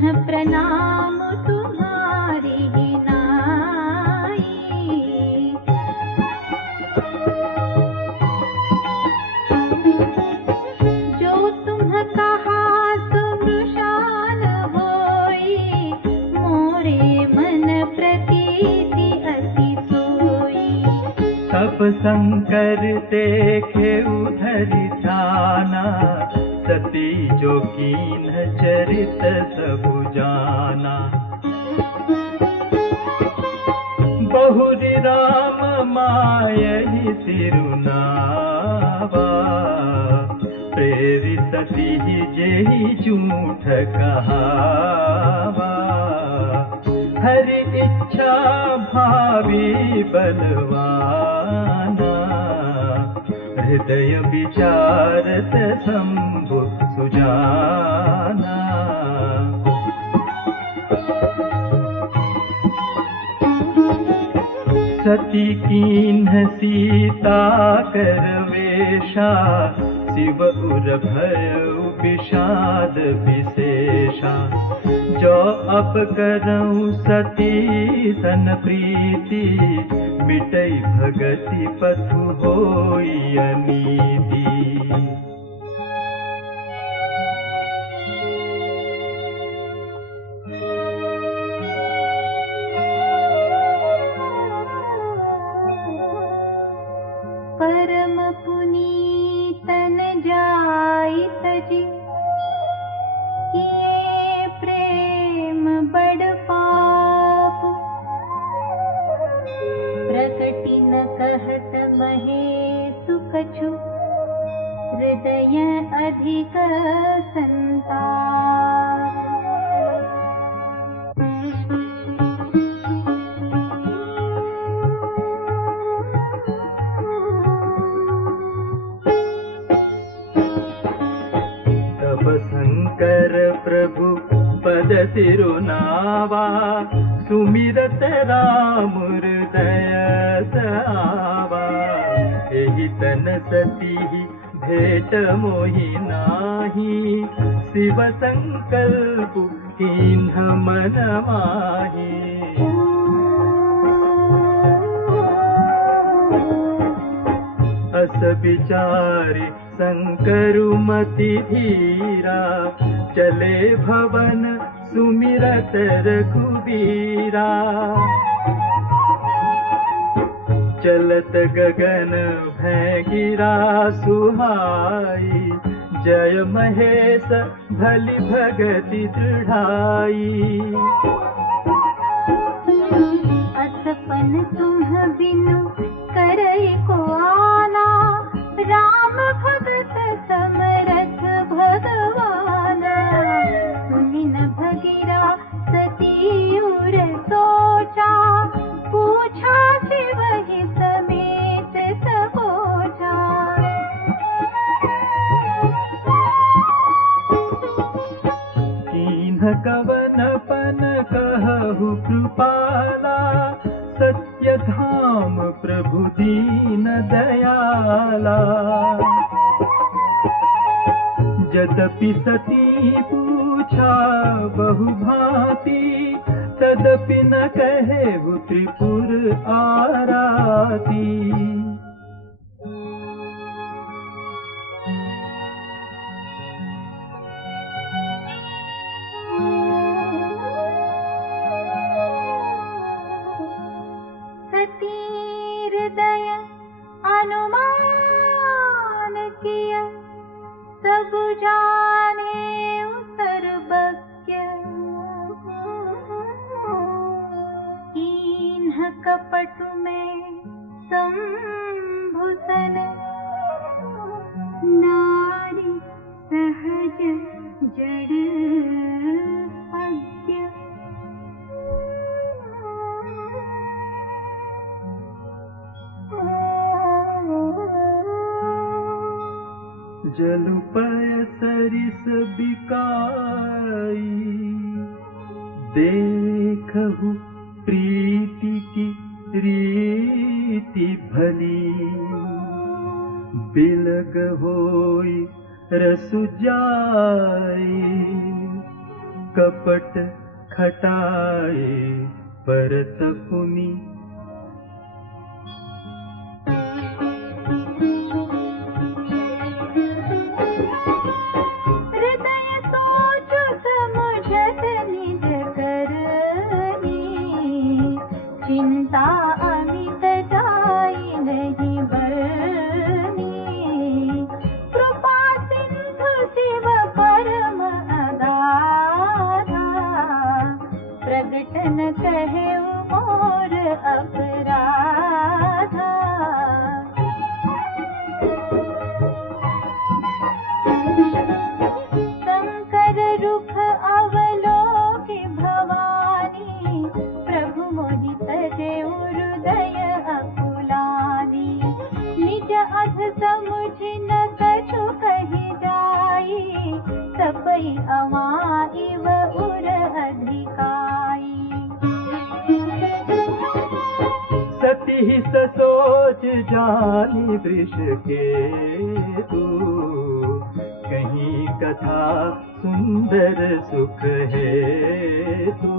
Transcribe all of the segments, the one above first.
प्रणाम तुम्हारी नाई। जो तुम कहा सुमृशाल होई, मोरे मन प्रतीति अति सोई। तब शंकर देखे उधर ध्याना, सती जो कीन चरित सबु जाना। बहुरी राम मायहि सिरुनावा, प्रेरि सती जेहि झूठ कहावा। हरि इच्छा भावी बलवाना, हृदय विचारत शंभु सुजाना। सती कीन्ह सीता कर वेशा, शिव उर भयउ विषाद विशेषा। जो अप करऊं सती सन प्रीति, मिटई भगति पथु होई अनीति। परम पुनीतन जाई तजी, किए प्रेम बड़ पाप। प्रकटि न कहत महेशु कछु, हृदय अधिक संताप। शंकर प्रभु पद सिरुनावा, सुमिरत राम हृदय सावा। एहि तन सती भेट मोहि नाही, शिव संकल्प कीन्ह मन माही। अस विचारि शंकरु मति धीरा, चले भवन सुमिरत रघुबीरा। चलत गगन भय गिरा सुहाई, जय महेश भली भगति दृढ़ाई। अतपन तुम बिनु करई को आना, राम भगत समरथ भगवाना। सुनि न भगीरा सती उर सोचा, पूछा शिवहि समेत सबोचा। कीन्ह कवन पन कहु कृपाला, सत्य धाम प्रभु दीन दयाला। यद्यपि सती पूछा बहु भांति, तदपि न कहेहु त्रिपुर आराती। हृदय अनुमान किया, सब जाने सर्वज्ञ। कीन्ह कपट में संभुसन, नारी सहज जड़ अज्ञ। जलु पय सरिस बिकाई, देखहु प्रीति की रीति भली। बिलग होई रसु जाई, कपट खटाए परत पुनि। हृदय सोच समझत निज करनी, चिंता अमित जाई नहीं बरनी। कृपा सिंधु शिव परम अगाधा, प्रगट न कहे मोर अपराधा। शंकर रूप अवलोकि भवानी, प्रभु मोहि तजे हृदय अकुलानी। निज अध समुझ न कछु कहि जाई, तपई अमाई व उर अधिकाई। सती ससोच जानी वृष के तू, कहीं कथा सुंदर सुख है तू।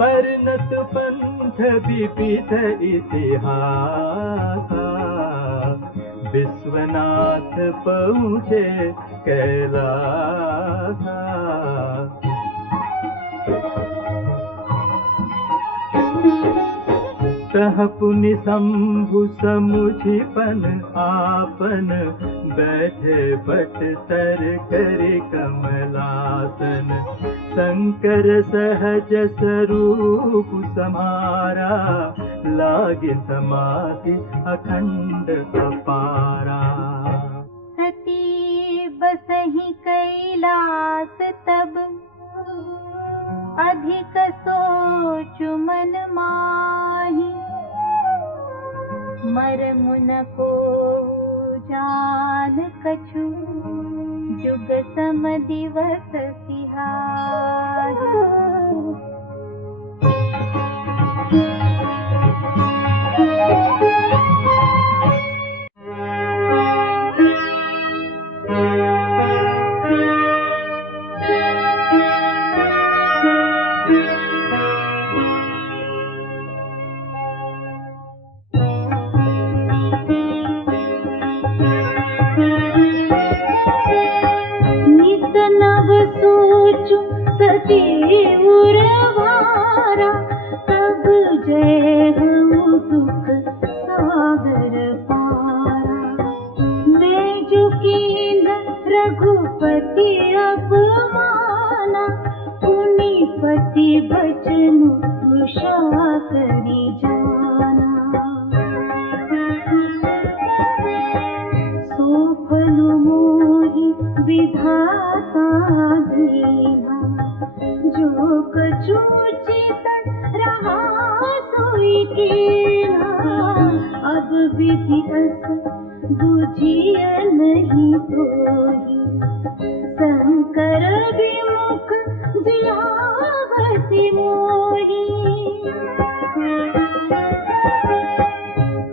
वर्णत पंथ विविध इतिहासा, विश्वनाथ पहुँचे कैलासा। तह पुनि शंभु समुझिपन आपन, बैठे बट तर करे कमलासन। शंकर सहज स्वरूप समारा, लागे समाधि अखंड अपारा। सती बसहि कैलास तब, अधिक सोच मन माही। मरमु न को जान कछु, जुग सम दिवस तिहाई। नित नव सोचु सती उर्वारा, तब जय हूँ दुख सागर पारा। मैं जो कीन रघुपति अपमाना, पुनिपति बचनु वृषा करी जाना। सो फल मोहि विधाता दीना, जो कछु उचित रहा सोई कीना। अब विधि अस बुझिय नहीं तोहि, शंकर विमुख जिहावसि मोहि।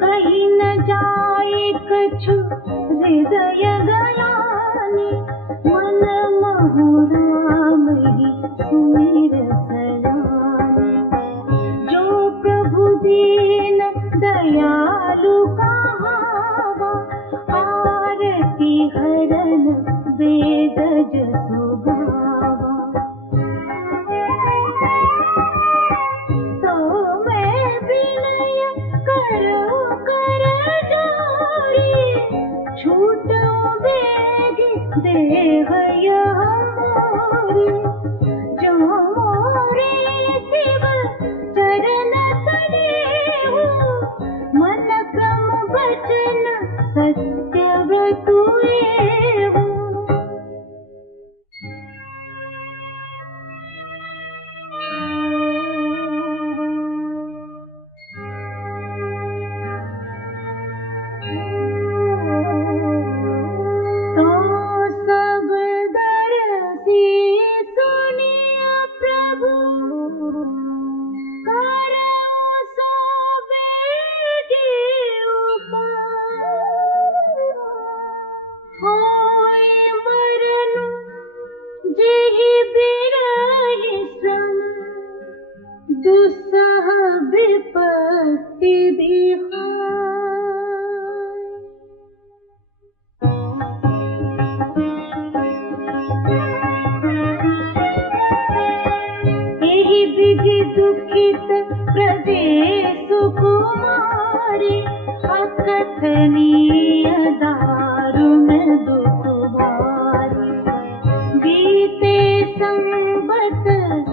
कहीं न जाए कछु हृदय गलानी, मन महु राम ही सुमिर सयानी। जो प्रभु दीन दयालु कहावा, आरती हरन वेद जसु गावा। भक्ति बिहार। एहि विधि दुखित प्रदेशु कुमारी, अकथनीय दारुण दुख भारी। बीते संबत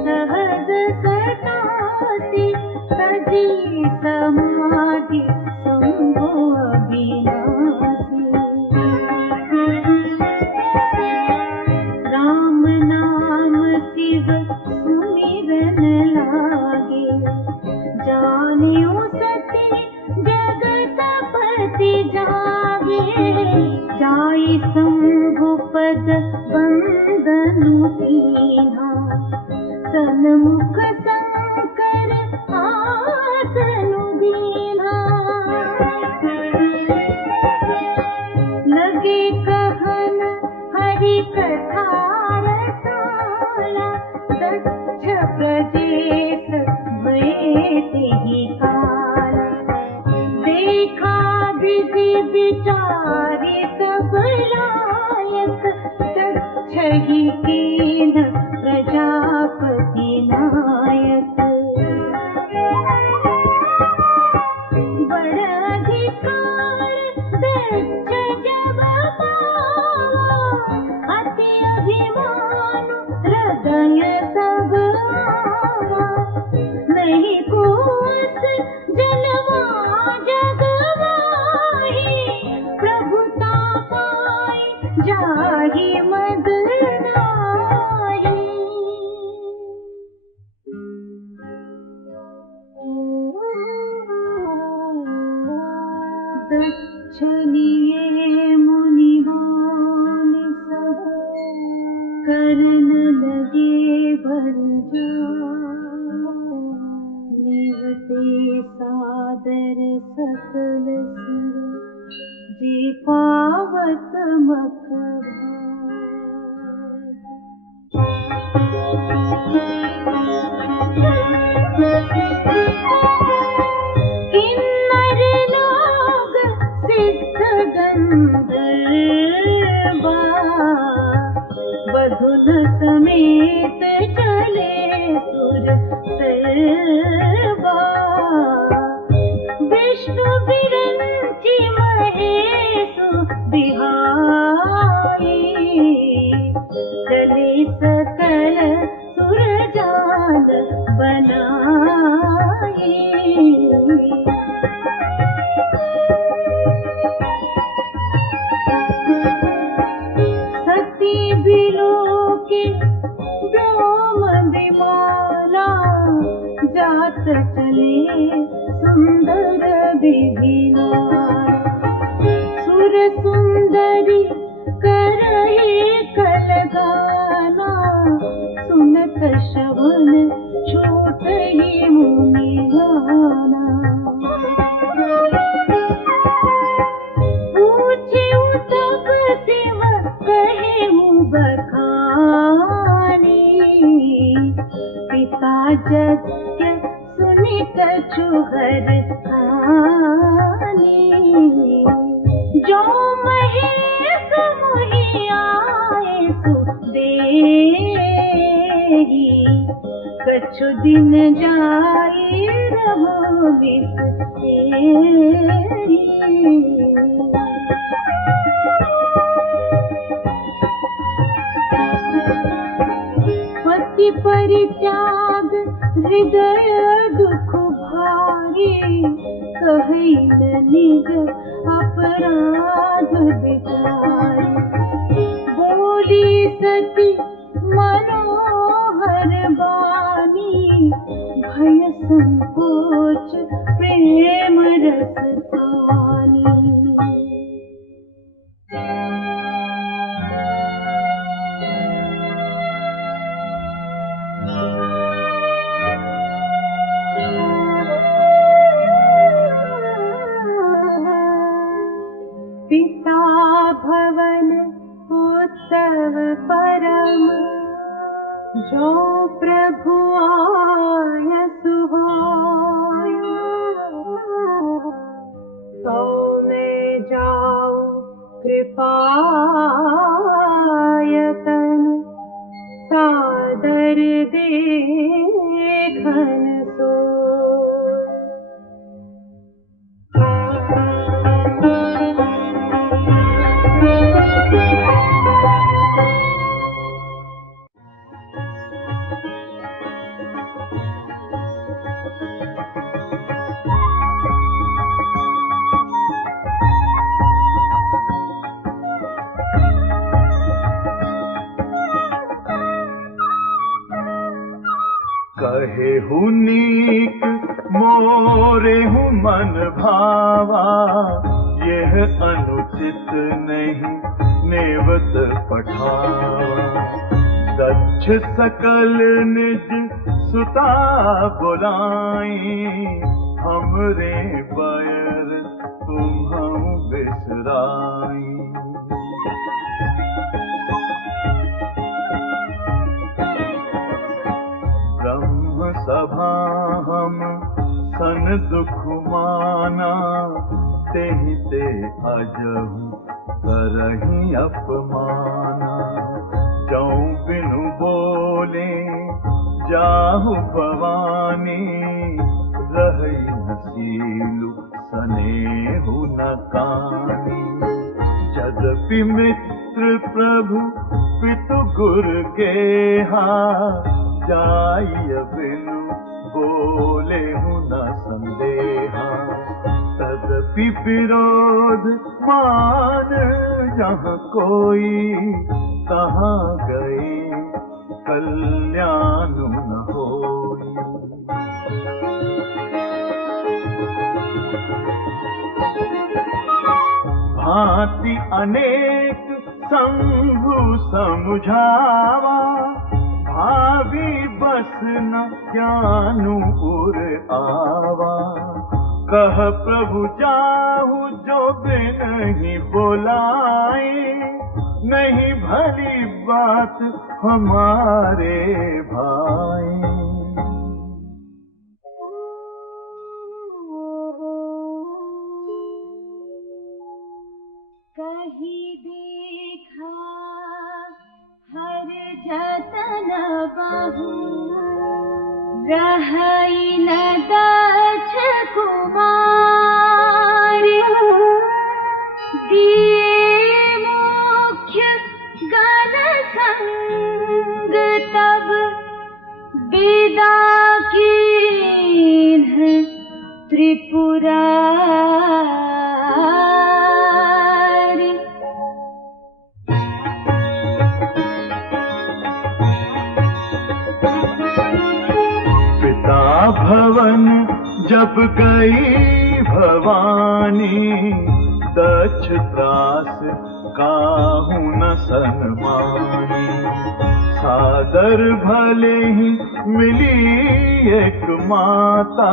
सहज सतासी, तजी समाधि संभो अविनाशी। राम नाम शिव सुमिरन लागे, जानियो सती जगतपति जागे। जाई शंभु पद बंदनु कीन्हा, सन्मुख शंकर आसनु दीन्हा। लगे कहन हरि कथा रसाला, दक्ष प्रजेश भये तेहि काला। देखा विधि विचारी सब लायक, दक्ष ही कीन प्रजापति नायक। बड़ अधिकार दक्ष जब पावा, अति अभिमान हृदय तब आवा। नहीं कोस जलवा जग माही, प्रभुता पाई जाहि मद नाहि। दक्ष लिए मुनि बोले सब, करन लगे बरजान। निवते सादर सकल सुर, जे पावत मख किन्नर नाग सिद्ध गंधर्वा, बधुन समेत चले सुर सर्वा। विष्णु विरंचि महेशु बिहाई, चले सकल सुर जान बनाई। सती बिलोके व्योम विमाला, जात चले सुंदर विधिनार। सुर सुंदरी करहि कलगाना, सुनत श्रवण छूटहि मुनि गाना। पूछिउ तब शिव कहेउ बखानी, पिता जज्ञ सुनि कछु हर खानी। जो महेश मोहि आए सुदेहि, कछु दिन जाई रहो बिसरेहि। पति परित्याग हृदय दुख भारी, कहि न निज अपराध विचारी। बोली सती मनोहर बानी, भय संकोच प्रेम रस सानी। पिता भवन उत्सव परम, जो प्रभु आय सुहोय। पायतन सादर देखन सोय। कहे हूँ नीक मोरे हूँ मन भावा, यह अनुचित नहीं नेवत पठावा। दक्ष सकल निज सुता बुलाई, हमरे बैर तुम्हं बिसराई। सभा हम सन दुख माना, तेहि ते अजहु करहि अपमाना। जौं बिनु बोले जाहु भवानी, रही न सीलु सनेहु न कानी। यद्यपि मित्र प्रभु पितु गुर गेहा, जाय बिनु बोले हूँ न संदेहा। तदपि विरोध मान जहाँ कोई, तहाँ गए कल्याण न होई। भांति अनेक शंभु समुझावा, भावी बस न ज्ञानु उर आवा। कह प्रभु जाहु जो बिनहि बोलाए, नहीं भली बात हमारे भाई। कही देखा हर जतन बहु, रहई न दक्ष कुमार। दिए मुख्य गण संग तब, विदा कीन्ह त्रिपुरारी। भवन जब गई भवानी, दक्ष त्रास काहू न सन्मानी। सादर भले ही मिली एक माता,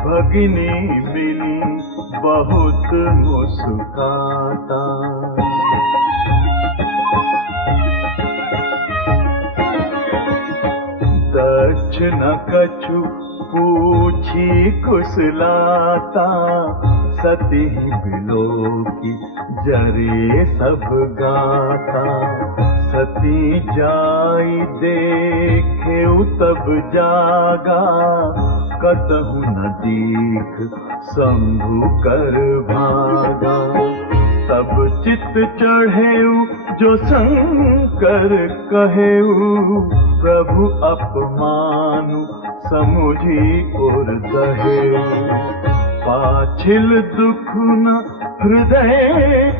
भगिनी मिली बहुत मुस्काता। दक्ष न कछु पूछी कुशलाता, सती बिलोकी जरे सब गाता। सती जाई देखे तब जागा, कतहु न दीख शंभु कर भागा। तब चित चढ़ेऊ जो शंकर कहेऊ, प्रभु अपमानु समुझी और दहेऊ। पाछिल दुख न हृदय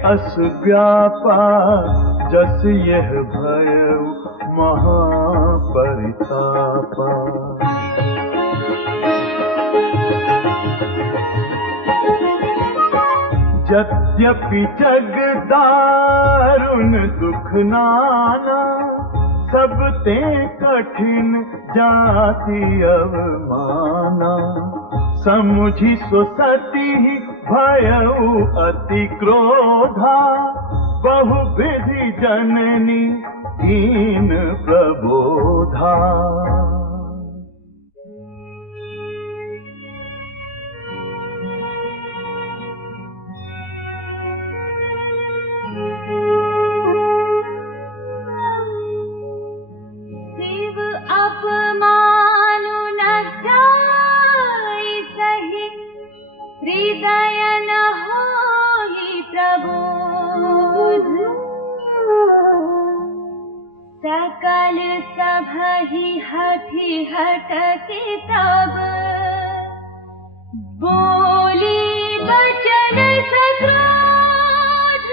अस व्यापा, जस यह भयऊ महापरितापा। यद्यपि जग दारुण दुख नाना, सब ते कठिन जाति अवमाना। समुझी सो सती भयऊ अति क्रोधा, बहु विधि जननी दीन प्रबोधा। सकल सभहि हठि हठति तब बोली बचन सक्रोध।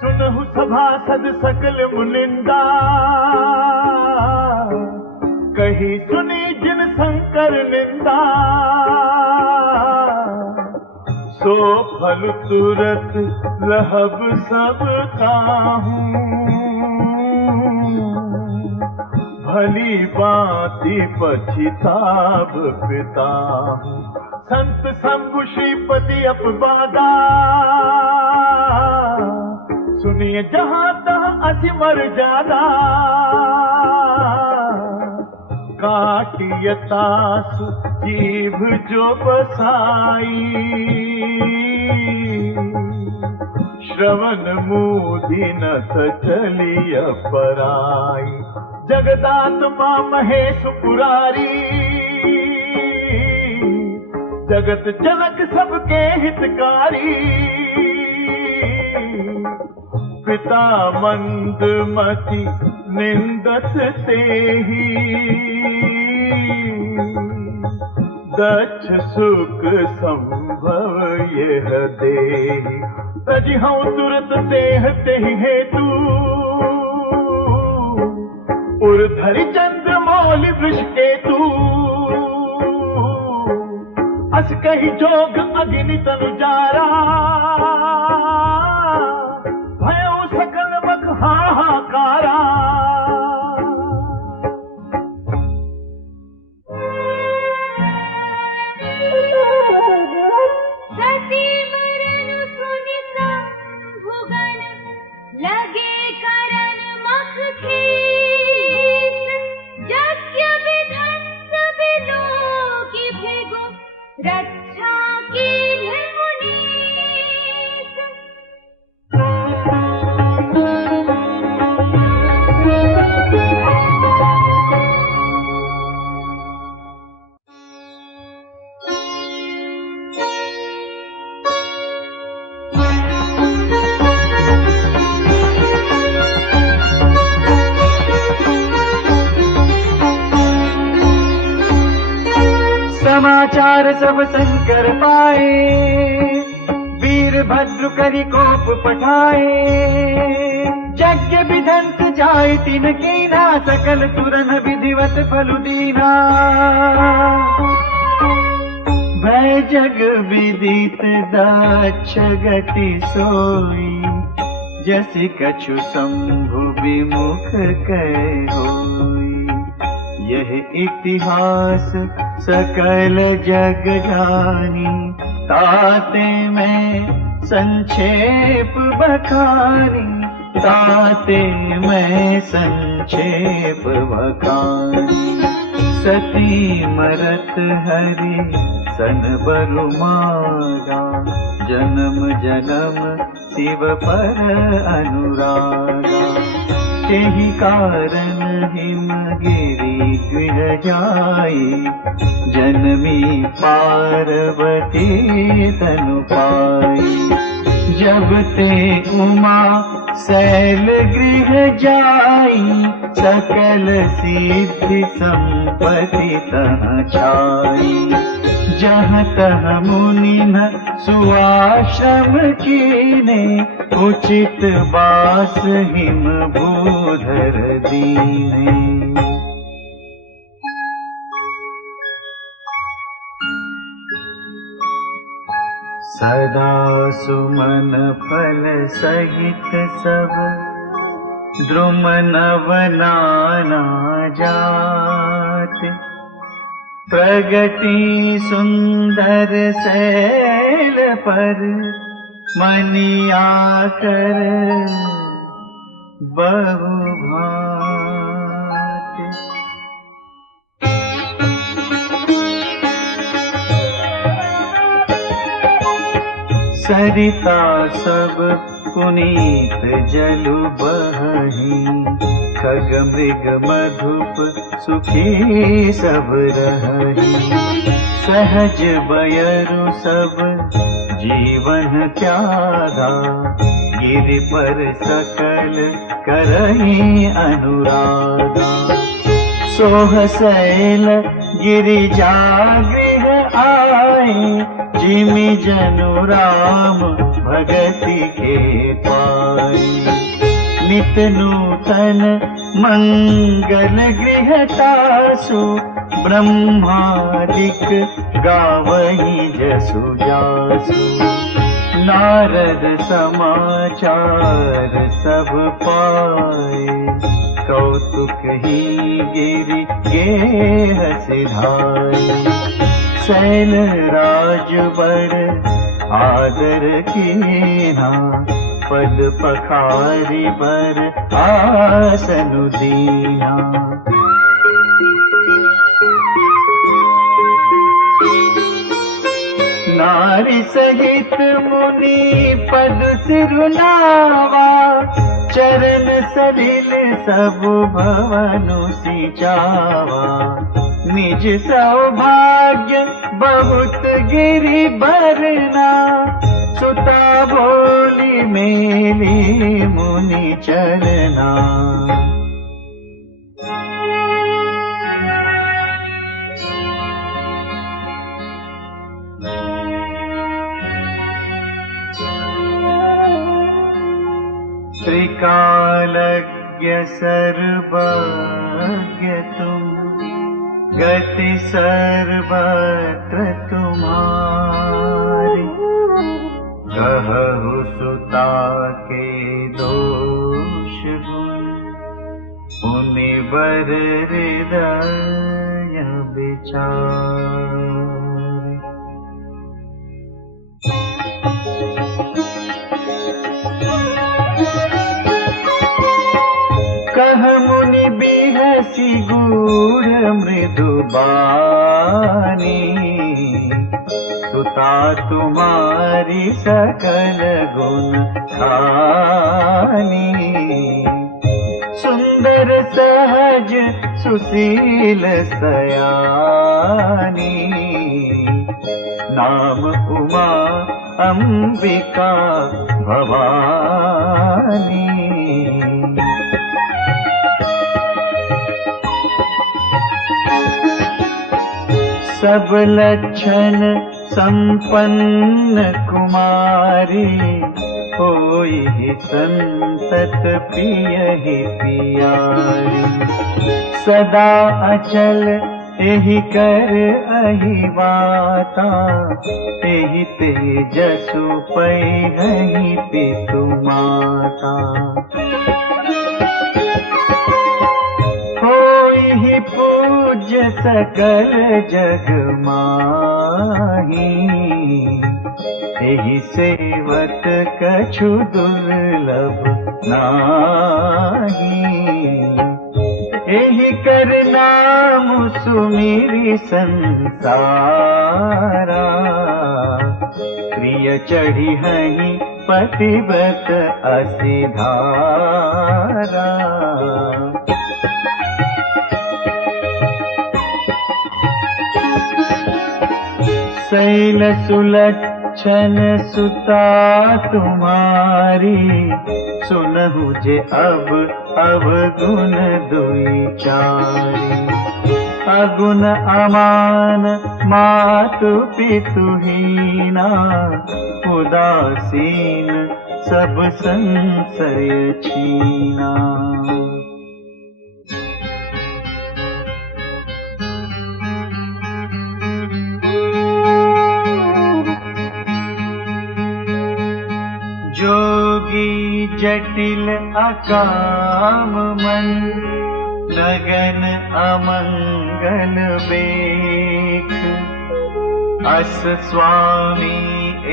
सुनहु सभासद सकल मुनिंदा, कही सुनी जिन शंकर निंदा। सो फल तुरत लहब सब काहूं, भली बाती पछिताब पिताहूं। संत शंभु श्रीपति अपवादा, सुनिए जहां तहां असिमर जादा। काटियतासु जीभ जो बसाई, श्रवण मूढ़ी नथ चलिय पराई। जगदात्मा महेश पुरारी, जगत जनक सबके हितकारी। पिता मंदमति निंदत तेहि, दक्ष सुख संभव यह देहि। तजिहं तुरत देह तेहि हेतु, उर्धरि चंद्र मौलि वृषकेतु। अस कहि जोग अग्नि तनु जारा, भयो सकल मख हाहाकारा। सती मरन सुनि शंभुगण, लगे करन मख खीस। यज्ञ विधन सब लोकी भिगु, रक्षा कीन्ह मुनीस। समाचार सब शंकर पाए, वीरभद्र करि कोप पठाए। यज्ञ विधंस जाय तिन कीना, सकल सुरन विधिवत फलु दीना। भय जग विदित दक्ष गति सोई, जसि कछु शंभु विमुख कह होई। यह इतिहास सकल जग जानी, ताते मैं संक्षेप बखानी। ताते मैं संक्षेप बखानी। सती मरत हरि सन बरु मारा, जन्म जन्म शिव पर अनुरागा। तेहि कारण हिमगिरि गृह जाई, जनमी पार्वती तनु पाई। जब ते उमा शैल गृह जाई, सकल सिद्धि संपत्ति तहाँ छाई। जहाँ तहाँ मुनि न सुआश्रम कीने, उचित बास हिम भूधर दीने। सदा सुमन फल सहित सब, द्रुम नव नाना जात। प्रगति सुंदर शैल पर, मनिया कर बहु भात। सरिता सब पुनीत जलु बहि, खग मृग मधुप सुखी सब रही। सहज बयरु सब जीवन त्यागा, गिरि पर सकल करहि अनुरागा। सोह सैल गिरिजा गृह आए, जिमि जनु राम भगति के पाए। नित नूतन मंगल गृह तासु, ब्रह्मादिक गावहि जसु जासु। नारद समाचार सब पाए, कौतुक ही गिरि गेह सिधाई। सैल राज बड़ आदर कीन्हा, पद पखारी बर आसनु दीना। नारी सहित मुनि पद सिरुनावा, चरण सलिल सब भवनु सिचावा। निज सौभाग्य बहुत गिरि बरना, सुता बोली मेली मुनि चरना। त्रिकालज्ञ सर्वज्ञ तुम, गति सर्वत्र तुम्हारी। कहु सुता के दोष गुण, मुनिवर हृदय विचार। कह मुनि बिहसी गूढ़ मृदु बानी, सुता तुम्हारी सकल गुण खानी। सुंदर सहज सुशील सयानी, नाम उमा अंबिका भवानी। सब लक्षण संपन्न कुमारी, होई संतत पियहि पियारी। सदा अचल एहि कर अहि बाता, एहि तेजसु पैढ़हि पितु माता। होई पूज्य सकल जग माही, एहि सेवक कछु दुर्लभ नाही। एहि कर नाम सुमिरि संसारा, प्रिय चढ़िहहि पतिव्रत असी धारा। शैल सुलक्षण सुता तुम्हारी, सुनहु जे अब अवगुण दुई चारी। अगुण अमान मातु पितु हीना, उदासीन सब संशय छीना। जोगी जटिल अकाम मन, लगन अमंगल बेख। अस स्वामी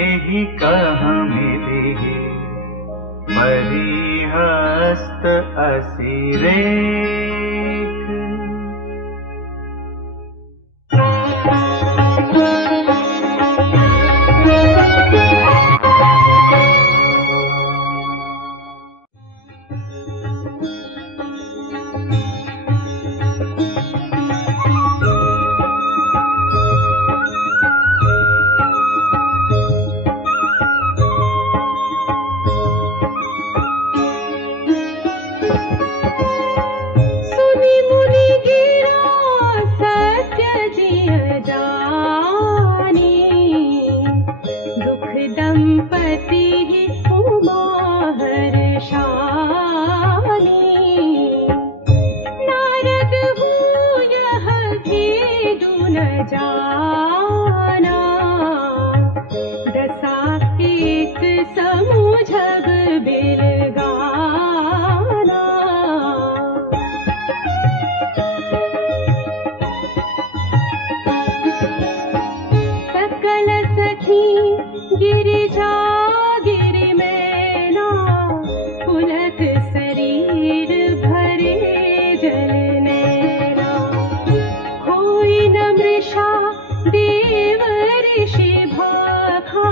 एहि कहाँ मिलिहि, परिहस्त असी रेख। दंपति उमा हर्षाली। नारद हूँ यह भेदु न जाना, दशा एक समुझब बिलगाना। सकल सखी गिरिजा गिरि मैना, पुलक शरीर भरे जल नैना। कोई न मृषा देव ऋषि भाखा,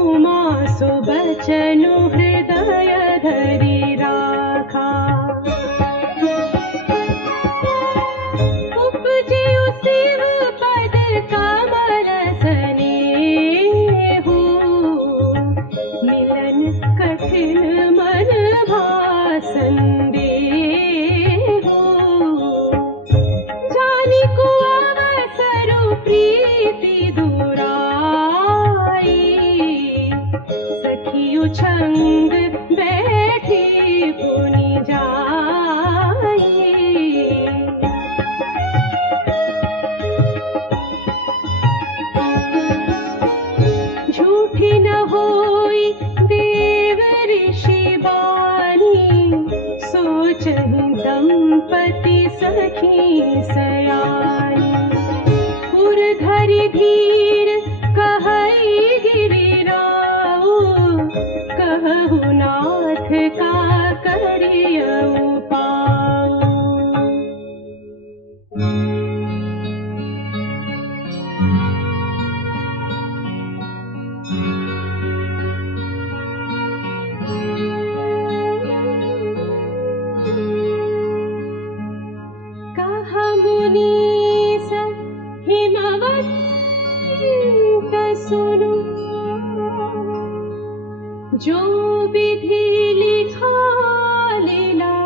उमा सुबचनु हृदय धरि राखा। उपजिउ शिव पद कमल सनेहु, मिलन कठिन मन भासंदेहु। जानि को अवसरु प्रीति दुराई, सखियु छंग बैठी पुनि जाई। झूठी न होई देव ऋषि बानी, सोचहि दंपति सखी सयानी। पुर धरि धीर कहई गिरिराऊ, कहु नाथ का करियऊ पाऊ। कहा मुनीस हिमवंत सुनु, जो विधि लिखा लीला।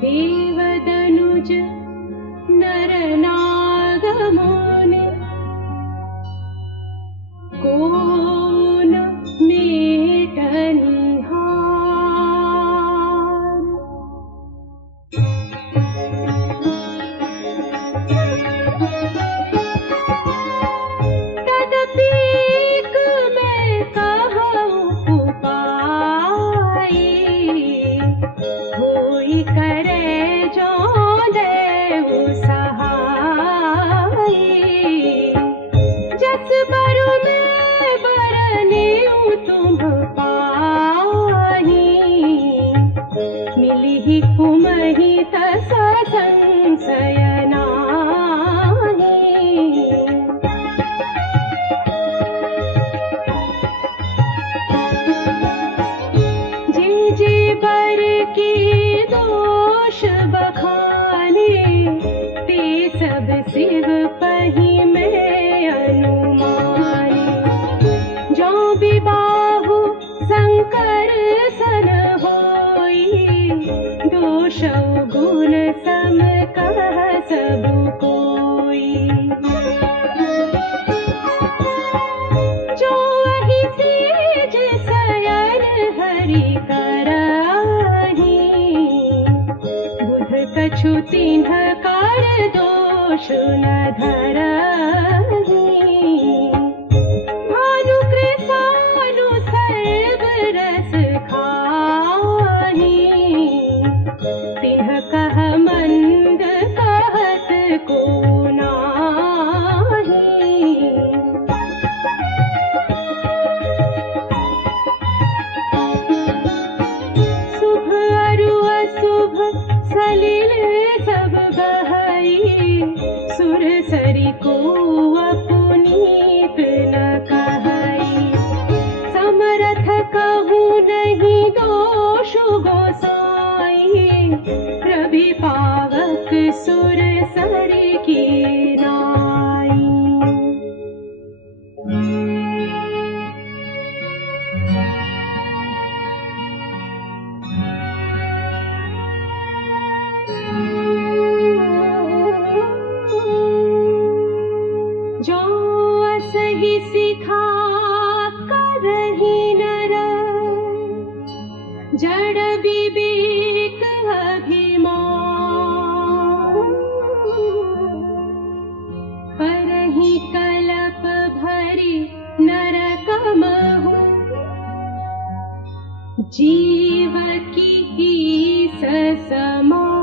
देव दनुज नर नाग मुनि, कौन मेटनिहार। तदपि एक मैं कहूँ उपाय, होई करे जो देव सहाय। जस बरु मैं बरनेऊ तुम पाही, मिलिहि कुमहि तस संशय नाही। जे जे बर के दोष बखाने, ते सब शिव पहि में अनुमानी। जो विबाहु शंकर सन होई, दोष गुण सम कह सब कोई। जो वही सेज सयन हरि करही, बुध कछु तिन्ह कर दोष न धरही। भानु कृपालु सर्व रस खाही, तिन्ह कह मंद कहत को नाही। शुभ अरु अशुभ सलिल सब बहई, सुर सरि को ही सिखा करही नर जड़ विवेक अभिमान परहि कलप भरी नरक महु जीव की समान।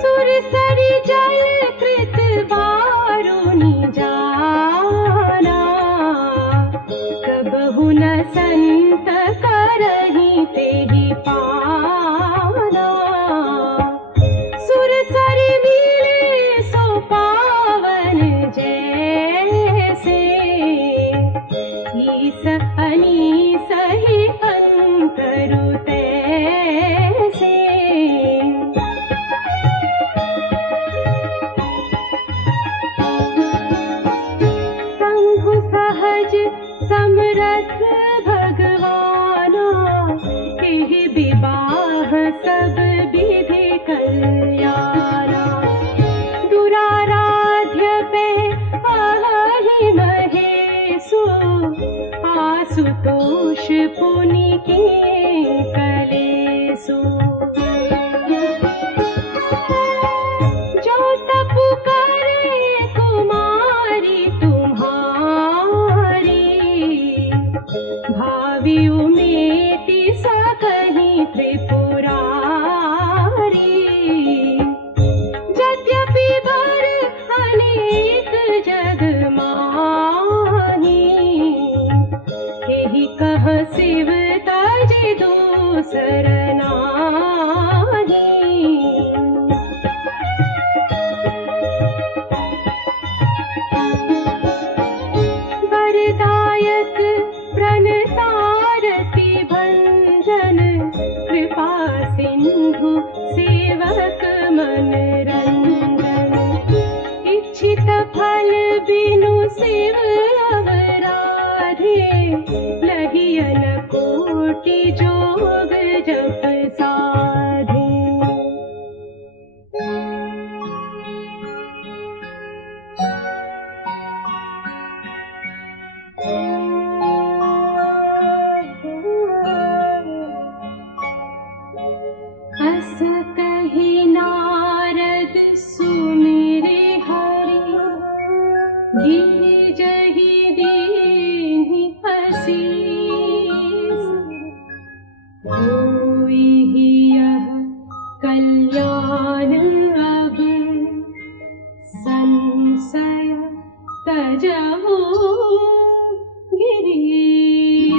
सुरसरी जल कृत बारुनि जाना कबहु न संत करहि तेहि पाना। सुरसरी मिले सो पावन जैसे ईस अनीस ही अंतरु तैसे। शंभु सहज समरथ भगवाना एहि विवाह सब विधि कल्याणा। दुराराध्य पे अहि महेशु आशुतोष पुनि के कलेसु। जो तपु करे कुमारी तुम्हारी भावी उमेति सकहि त्रिपुरारी। यद्यपि वर अनेक जग माही एहि कह शिव तजि दूसर नाही। वरदायक प्रणतारति भंजन कृपा सिंधु सेवक मन रंजन। इच्छित फल बिनु शिव अवराधे लहियन कोटि जोग जप साधे। अस कहि नारद सुमिरे हरि गिरि जहि दीन्हि असीस। होइहि यह कल्याण अब संशय तजहु गिरीश।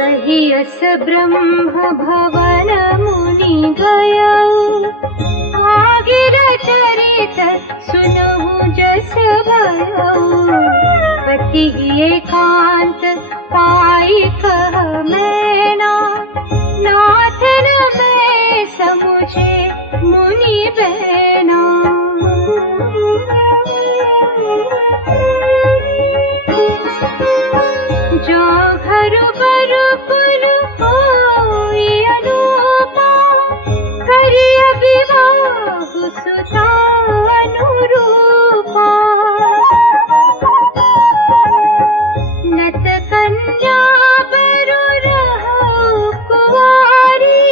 सहियस ब्रह्म भवन मुनि गयौ आगिर चरित सुनहु जस भयौ। पति एकांत पाई कह मैना नाथ न मैं समुझे मुनि बहना। जो घर बर पुल होई अनुपा करिय विवाह सुता अनुरूपा। नत कन्या बरु रहु कुवारी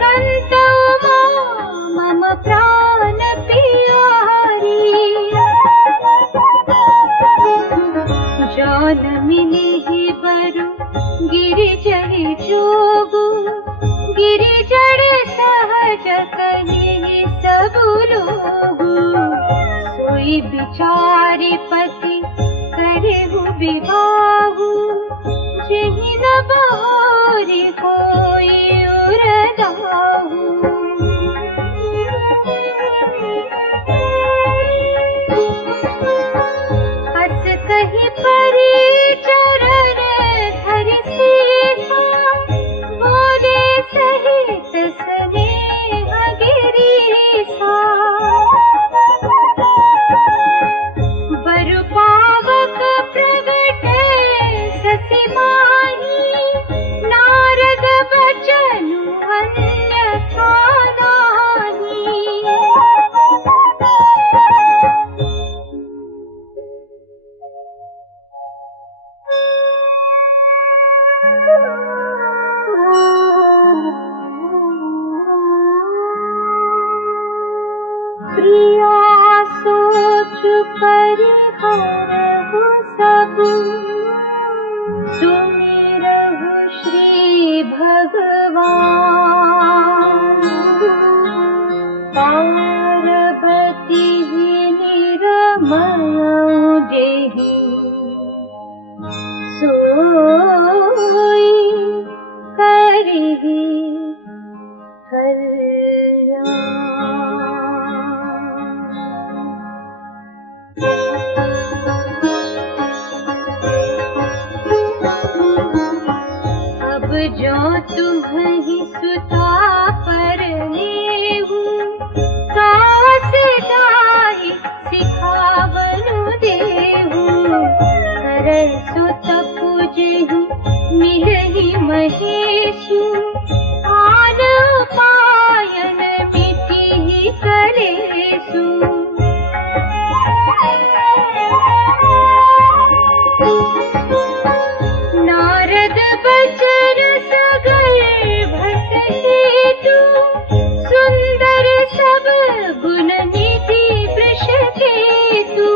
कंत उमा मम प्राण पियारी। जौन मिलिहि बरु गिरि जहि जोगु गिरि जड़ सहज कहिहि सबु लोगु। सोई बिचारी पति करेहु विवाहु जेहि न बहोरी कोई उरदाहु। प्रिया सोच परिहरहु सब, सुमिरहु श्री भगवान। पार्वती निरमय जेहि, सोई करिहि कल्याण। अब जो तुम्हि सुता पर लेहु, कास जाहि सिखावनु देहु। करे सुत पूजहि मिलहि महेशु, आन उपायन मिटिहि कलेसु। नारद बचन सगर्भ सहेतु, सुंदर सब गुण निधि वृषकेतु।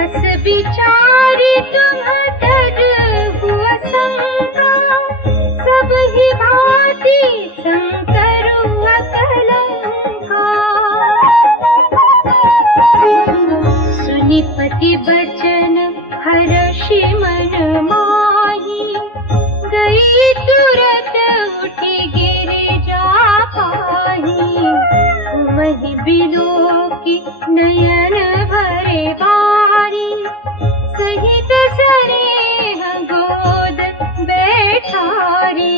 अस विचारि तुम तजहु आशंका, सब ही भांति संकरु अकलंका। सुनि पति बचन हर्षि मन माहि, गई तुरत उठी गिरिजा पाहि। तुमहि बिलोकी नयन भरे बारी, सहित सनेह गोद बैठारी।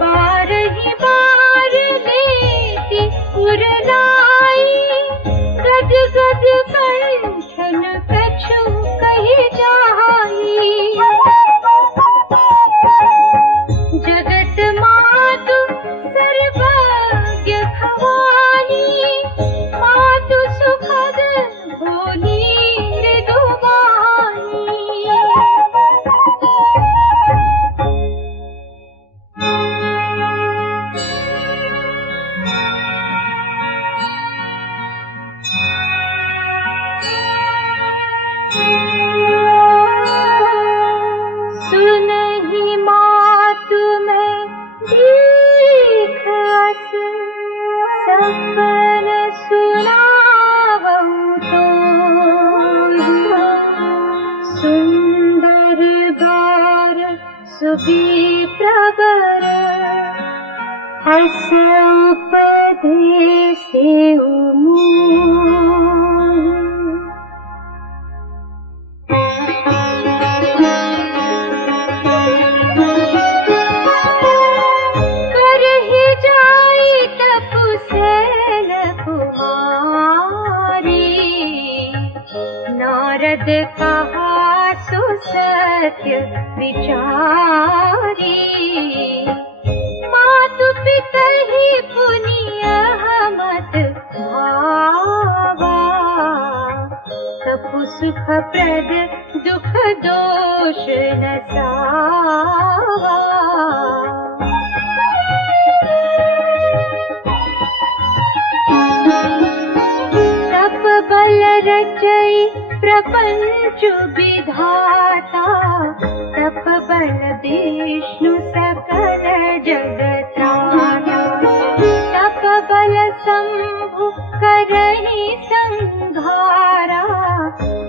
बारहि बार लेती उरलाई, गद गद कंठन कछु कहि जाई। जगत मातु सर्वज्ञ भवानी, मातु सुखद भोली मृदुबानी। सुनहि मातु मैं दीख अस, सपन सुनावहु तोहि। सुंदर बर सुविप्र वर, हस उपदेसेउ मोहि। करहि जाई तपु सैल कुमारी, नारद कहा सो सत्य विचारी। मातु पितहि पुनीय मत भावा, तपु सुख प्रद दुख दोष न सावा। तप बल रचई प्रपंच विधाता, तप बल विष्णु सकल जगत्राता। तप बल शंभु करहि संघारा,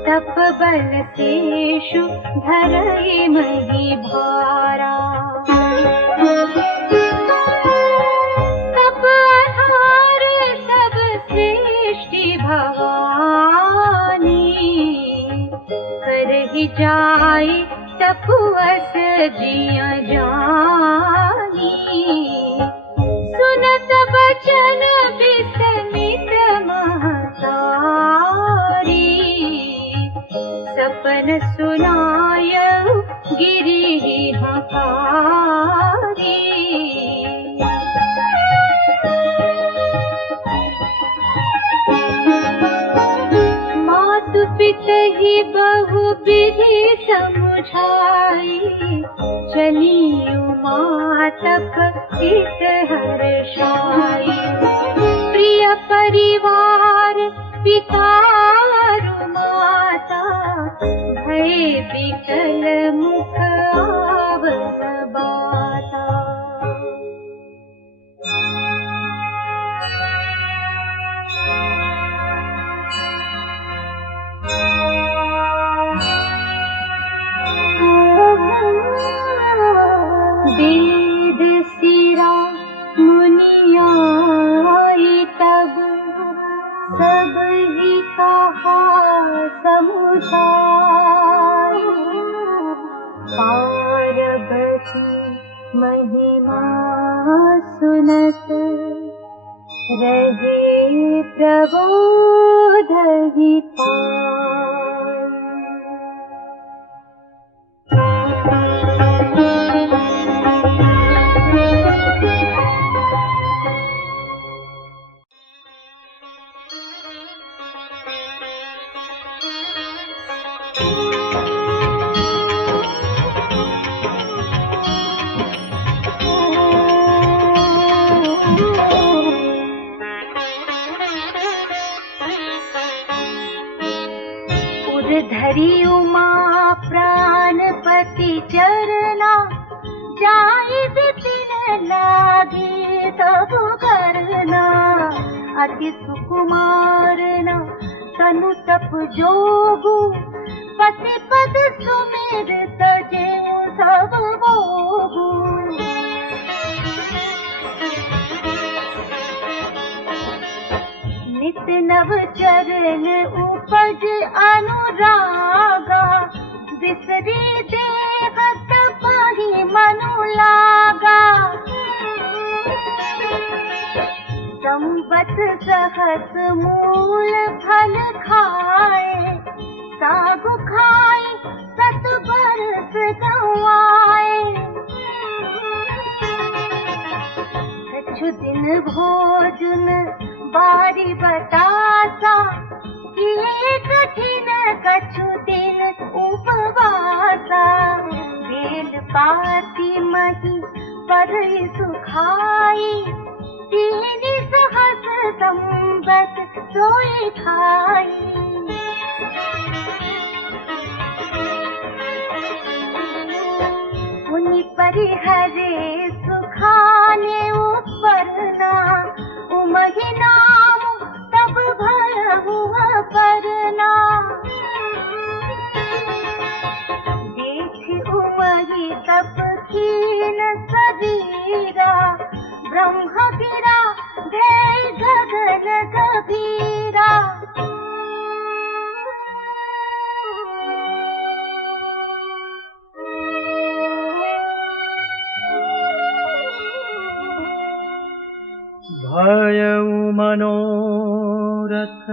तप बल शेषु धरहि मही भारा। तप आधार सब सृष्टि भवानी, करहि जाई तपुअस जिय जानी। सुनत बचन विस्मित महतारी, सपन सुनायउ गिरिहि हकारी। मातु सुपित ही बहु विधि समुझाई, चली उमा तप हित हर्षाई। प्रिय परिवार पितारु माता, भय विकल मुख आवत बाता। वेद सिरा मुनियाई तब, सब ही कहा समुझाय। पार्वती महिमा सुनत, रहे प्रबोध ही पाय। धरी उमा प्राणपति चरना, जाई बिपिन लागी तब करना। अति सुकुमारना तनु तप जोगु, पति पद सुमिर तजेऊ सब भोगु। नित नव चरण उपज अनुरागा, बिसरी देहत पाहि मनु लागा। संवत सहस मूल फल खाए, सागु खाए सत बरस गंवाए। कछु दिन भोजन बारी बतासा, किए कठिन कछु दिन उपवासा। बेल पाती मही परई सुखाई, तीन सहस संवत सोई खाई। मुनि परिहरे सुखाने उपरना, उमहि नाम तब भयहु अपरना। देख उमहि तप कीन शरीरा, ब्रह्म गिरा भय गगन गभीरा। भयउ मनोरथ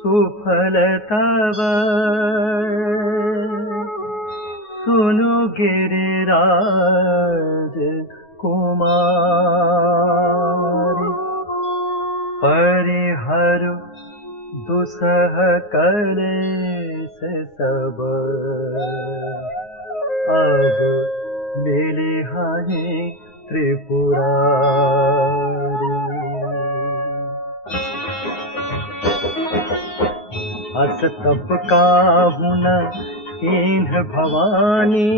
सुफल तव, सुनु गिरिराज कुमारी। परिहरु दुसह कलेस सब, अब मिलिहानि त्रिपुरारी। अस तप काहू न कीन्ह भवानी,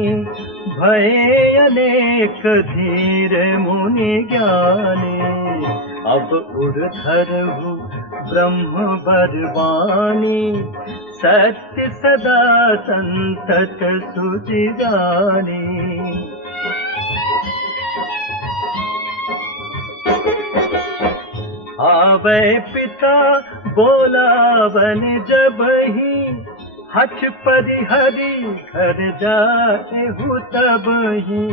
भये अनेक धीर मुनि ज्ञानी। अब उर्धरहु ब्रह्म बरवानी, सत्य सदा संतत सुचि जानी। आवे पिता बोलावन जबहि, हठ परिहरि घर जाएहु तबहि।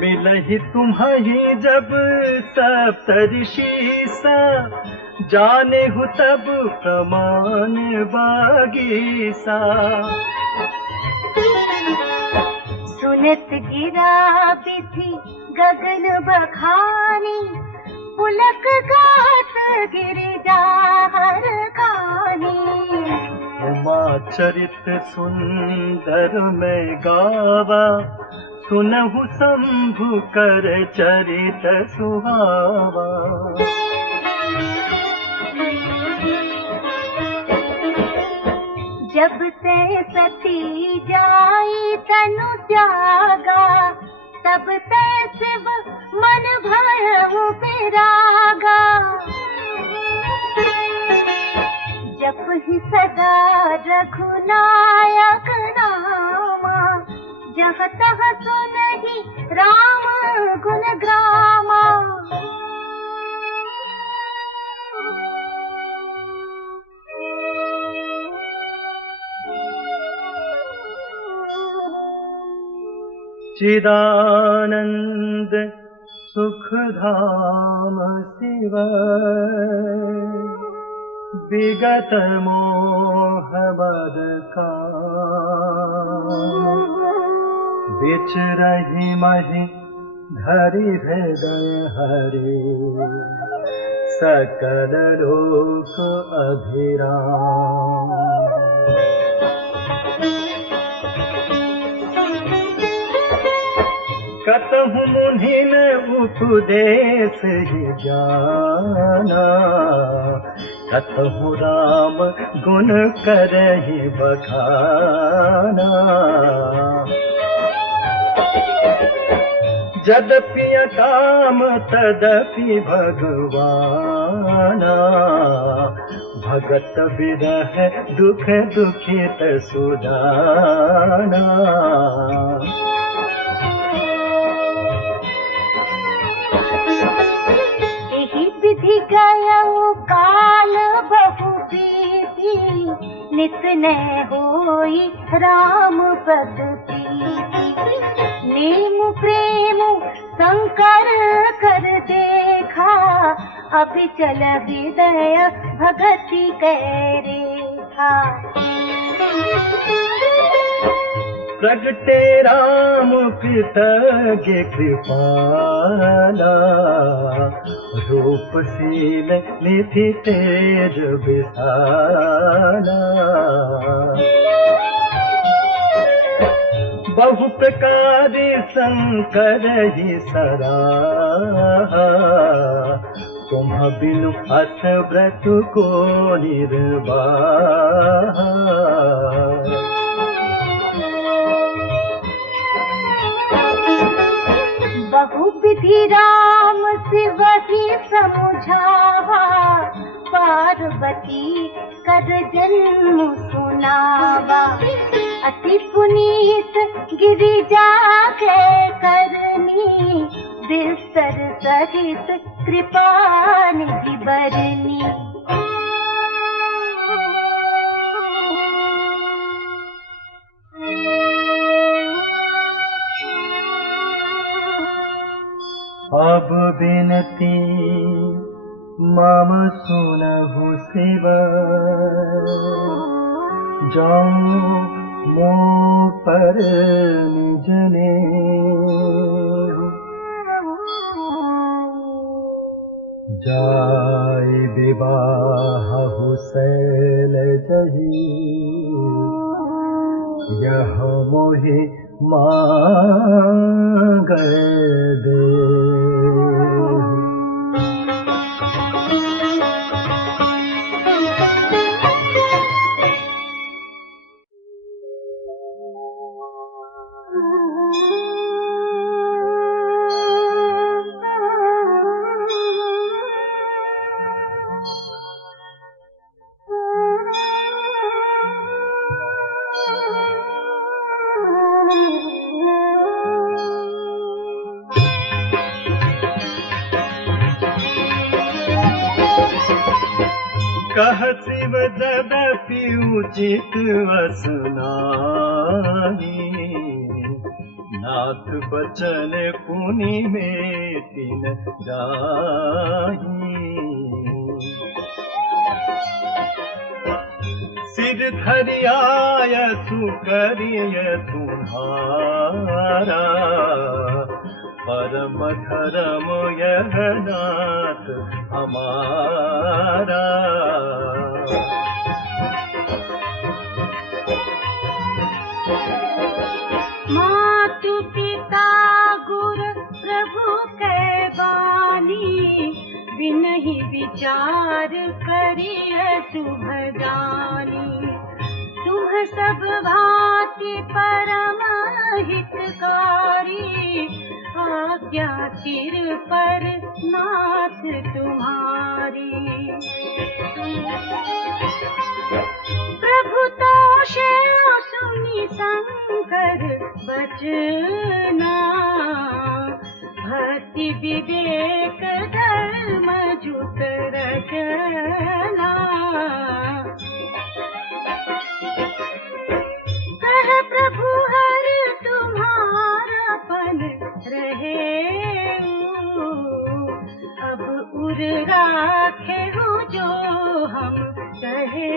मिलहि तुम्हि जब सप्तऋषिसा, जानेहु तब प्रमाण बागीसा। सुनत गिरा विधि गगन बखानी, पुलक गात गिरिजा हर खानी। उमा चरित सुंदर में गावा, सुनहु शंभु कर चरित सुहावा। जब ते सती जाई तनु त्यागा, तब ते शिव मन भयउ विरागा। जप ही सदा रघुनायक नामा, जहाँ तहाँ सुनहि राम गुण ग्रामा। चिदानंद सुख धाम शिव, विगत मोह मद का। विचरहि महि धरि हृदय हरे, सकल लोक अभिराम। कतहु मुनिन उपदेश ही जाना, कतहु राम गुण करहि बखाना। जदपि अकाम तदपि भगवाना, भगत विरह दुख दुखित सुदाना। विधि गयउ काल बहु बीती, नित न होई राम पद प्रीति। नेमु प्रेम संकर कर देखा, अभिचल हृदय भगति कै रेखा। प्रगटे राम कृतज्ञ कृपाला, रूपशील निधि तेज विशाला। बहु प्रकार शंकर ही सराहा, तुम बिनु अस व्रत को निर्वाहा। बहु विधि राम शिव ही समुझावा, पार्वती कर जन्म सुनावा। अति पुनीत गिरिजा के करनी, विस्तर सहित कृपा निधि बरनी। अब बिनती मम सुनहु शिव, जाऊं मो पर निज नेहु। जाय विवाहु शैलजहि, यह मोहि मांगै देहु। कह शिव जदपि उचित असनाहि, नाथ बचन पुनि मेटि न जाहि। सिर धरि आयसु करिय तुम्हारा, परम धर्म यह नाथ हमारा। मातु पिता गुरु प्रभु कै बानी, बिनहि विचार करिय शुभ जानी। तुम सब भांति परम हितकारी, आज्ञा सिर पर नाथ तुम्हारी। प्रभु तोषे सुनि शंकर बचना, भक्ति विवेक धर्म जुट रचना। कह प्रभु हर तुम्हारा पन रहे, अब उर राखे हो जो हम कहे।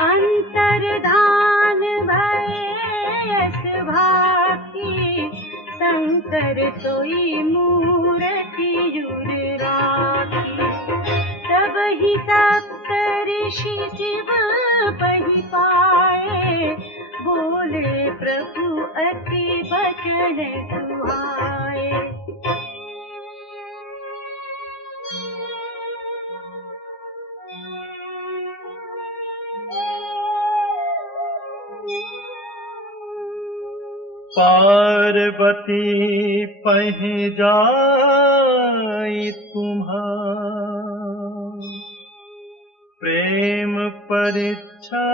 अंतर्धान भयस भाती, शंकर सोई मूर्ति जुर राखी। तब ही सप्त ऋषि शिव पहि पाए, बोले प्रभु अति बचन सुहाए। पार्वती पहि जाई तुम्हार, प्रेम परीक्षा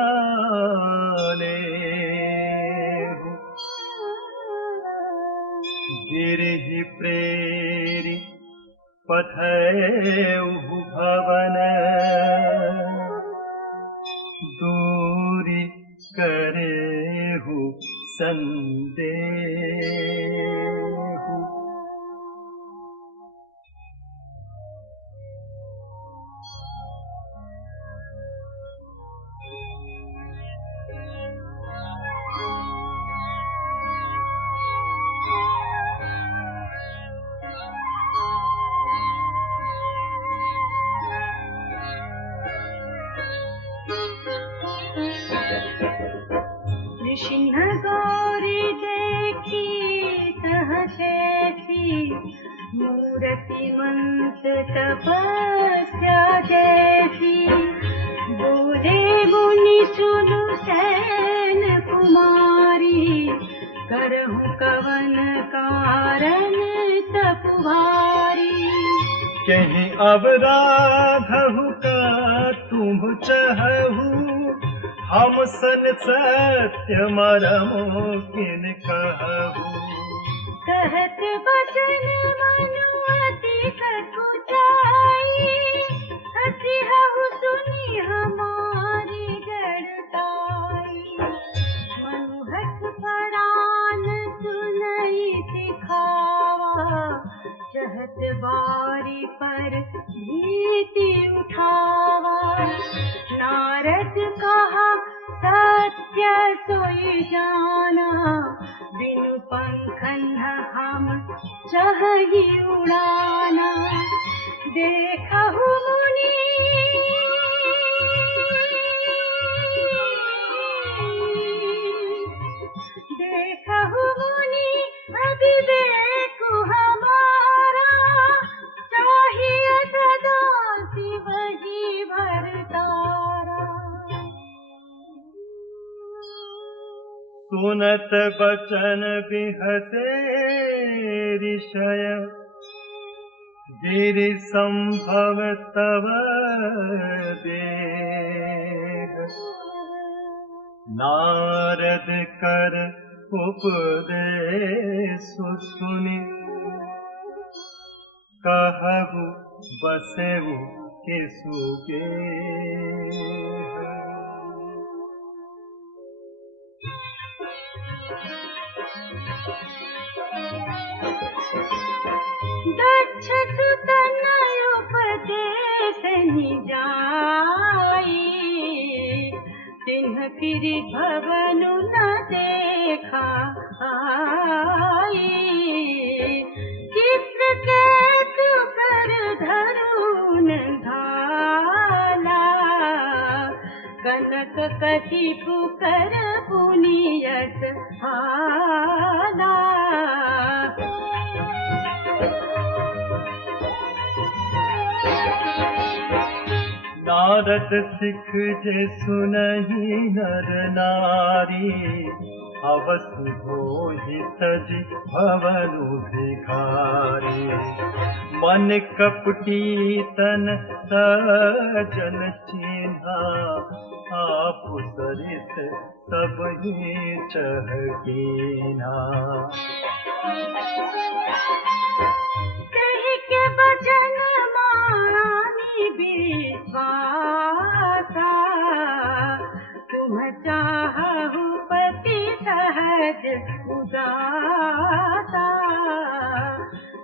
लेहु। गिरिहि प्रेरि पठेहु भवन, दूरी करेहु संदेहु। सिंह गौरी देखी तहसी, मूर्ति मंत तपस्या जैसी। बोले मुनि सुनु सैन कुमारी, करहु कवन कारण तपवारी। कहीं अवराधहु का तुम चाहु, हम सन सत्य मरमो किन कहु। कहत बचन मनु अति सकुचाई, हसी हहु सुनी हमारी जड़ताई। मनु हस परान सुनई सिखावा, चहत बारी पर भीति उठावा। नारद कहा सत्य सोई जाना, बिनु पंखन हम चाहि उड़ाना। देखहु मुनि अविवेक हमारा, चाहिए सदा शिव ही भरतारा। सुनत बचन बिहसे ऋषय, गिरि संभव तव देह। नारद कर उपदेश सुनि, कहु बसेहु केसु गेह। दक्ष सुतन उपदेश निजाई, फिर भवन न देखा आई। चित्र केतु कर धरुन घाला, कनक कटिपु कर पुनियत हाला। नारद सिख जे सुनहि नर नारी, अवसु होहि तजि भवनु भिखारी। मन कपटी तन सजन चिन्हा, आप सरिस सबहि चहकीना। कहि के बचन मानी विश्वासा, तुम चाहु पति सहज उदासा।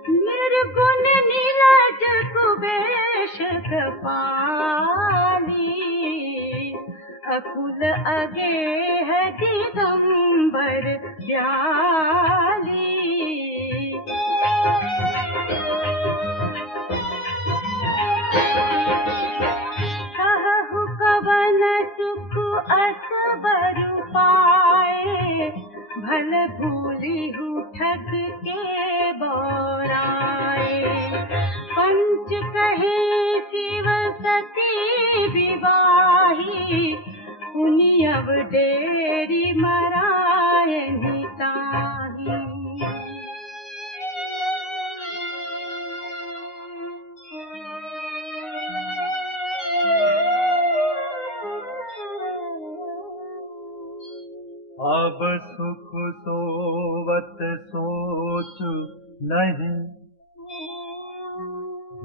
निर्गुण नीलज कुबेश कपाली, अकुल अगेह दिगंबर व्याली। कहु कवन सुख असबर पाए, भल भूलिहु ठग के बोराए। पंच कहे शिव सती विवाही, पुनि अब डेरी मरायहि ताहि। अब सुख सोवत सोच नहीं,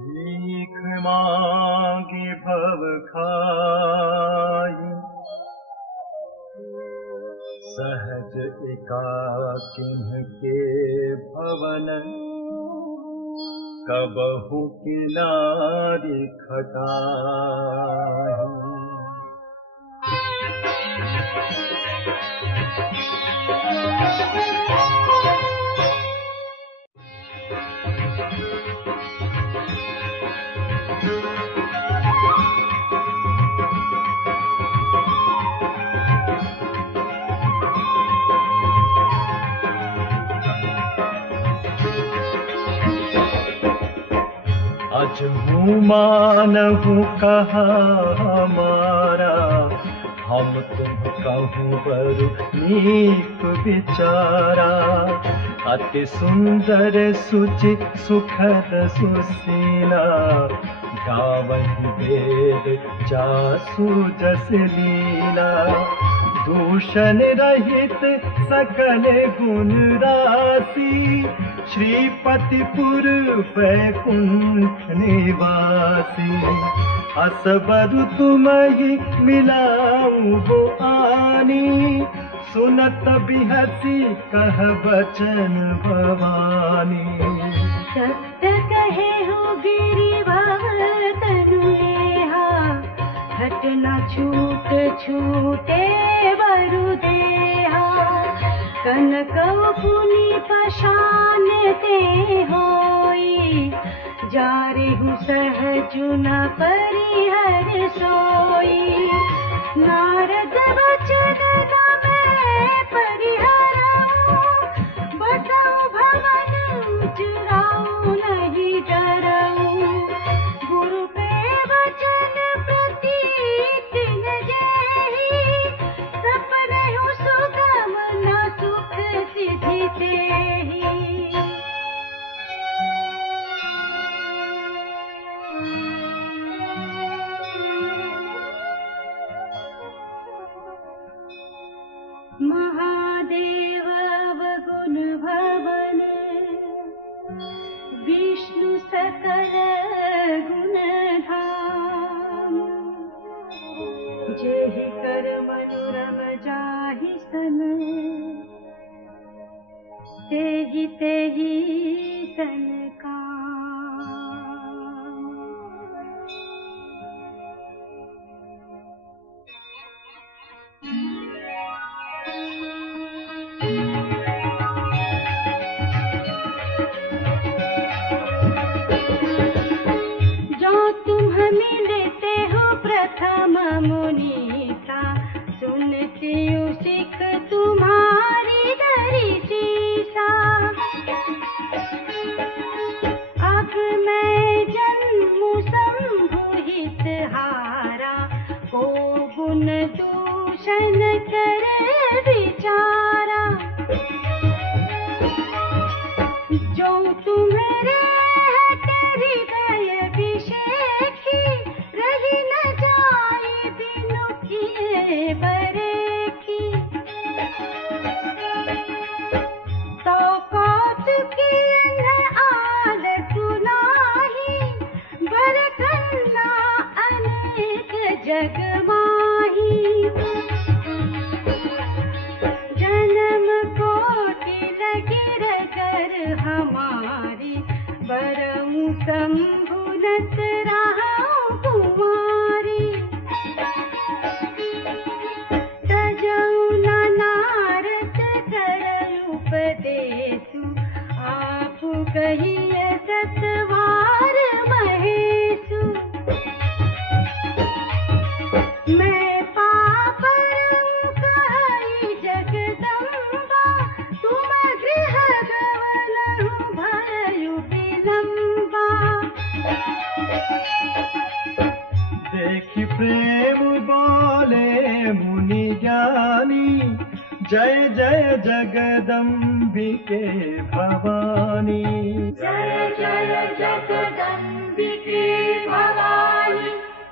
भीख मांगे भव खाई। सहज एकाकिन के भवन, कबहु किनारी खटाई। अजहू मानहु कहा हमारा, हम तुम कहूँ बरु नीक विचारा। अति सुंदर सुचि सुखद सुशीला, गावहि वेद जासु जस लीला। दूषण रहित सकल गुण राशि, श्रीपतिपुर वैकुंठ निवासी। असबरु तुम्हि मिलाऊं हो आनी, सुनत बिहसी कह बचन भवानी। सत्य कहे हो गिरिभव तनु लेहा, हट न छूट छूटे बरु देहा। कनकौ पुनि पशान ते होई, जारिहु सहजु न परिहर सोई। नारद वचन न मैं परिहरऊं, बसऊं भवन उजराऊं नहीं डरऊं। गुरु पे वचन प्रतीत न जेहि, सपनहु सुगम न सुख सिधि तेहि। महादेव अवगुण भवन, विष्णु सकल गुण धाम। जेहि कर मनोरम जाहि सन, तेहि तेहि सन काम। क्षण करे विचारा, जो तुम्हारे हृदय विषेखी, रही न जाए बिनु किए बरे की। तो कौतुकी आल सुनाही, बरखन्ना अनेक जग माही। जन्म कोटि लगी रगर हमारी, बरऊं संभुनत राहु कुमारी। तजऊ न नारद कर उपदेशु, आप कहिए सतवार महेशु। मैं पापरऊं कहि जगदम्बा, तुम गृह गवलहु भयउ विलंबा। देखि प्रेम बोले मुनि ज्ञानी, जय जय जगदम्बिके भवानी। जय जय जगदम्बिके भवानी,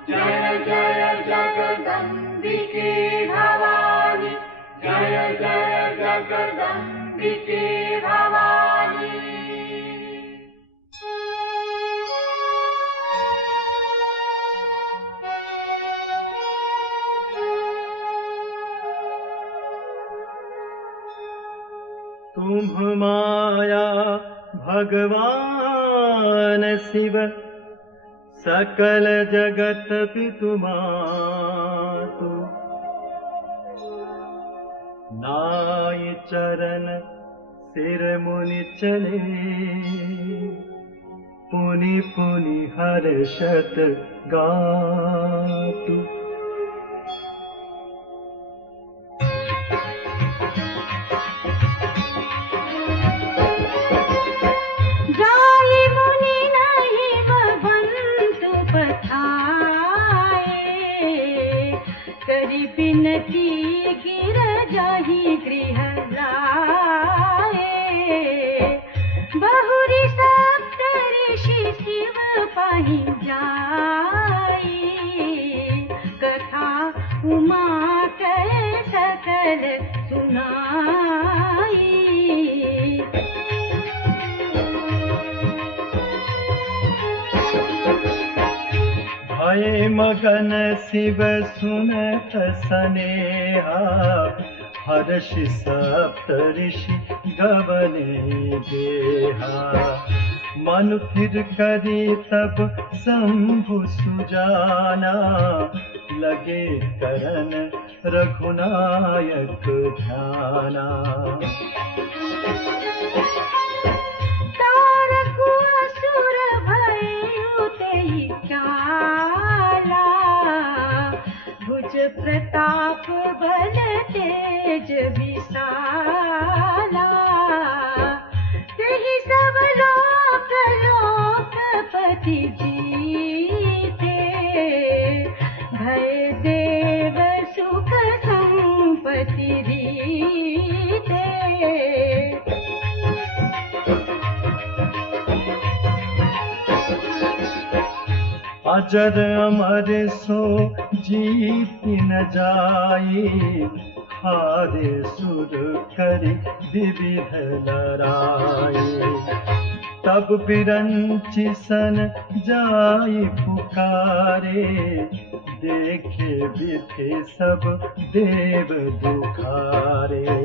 जय जय जगदम्बिके भवानी, जय जय जगदम्बिके भवानी। तुम माया भगवान शिव, सकल जगत पितु मातु। नाई चरण सिर मुनि चले, पुनि पुनि हर्षत गातु। जाई मुनि नहीं बंतु पठाए, करी बिनती गिर जाहि गृह लाए। बहुरी सप्त ऋषि शिव पाहि जाई, कथा उमा कह सकल सुनाई। भय मगन शिव सुनत सनेहा, हर्षि सप्त ऋषि गवने देहा। मन फिर करी तब शंभु सुजाना, लगे करन रघुनायक ध्याना। तारक असुर भयउ तेहि काला, भुज प्रताप बल तेज विशाला। तेहि सब लोक लोकपति जीते, भय देव सुख संपत्ति रीते। अजर अमर सो जीत न जाई, हारे सुर करि विविध लड़ाई। तब बिरंचि सन जाई पुकारे, देखे विधि सब देव दुखारे।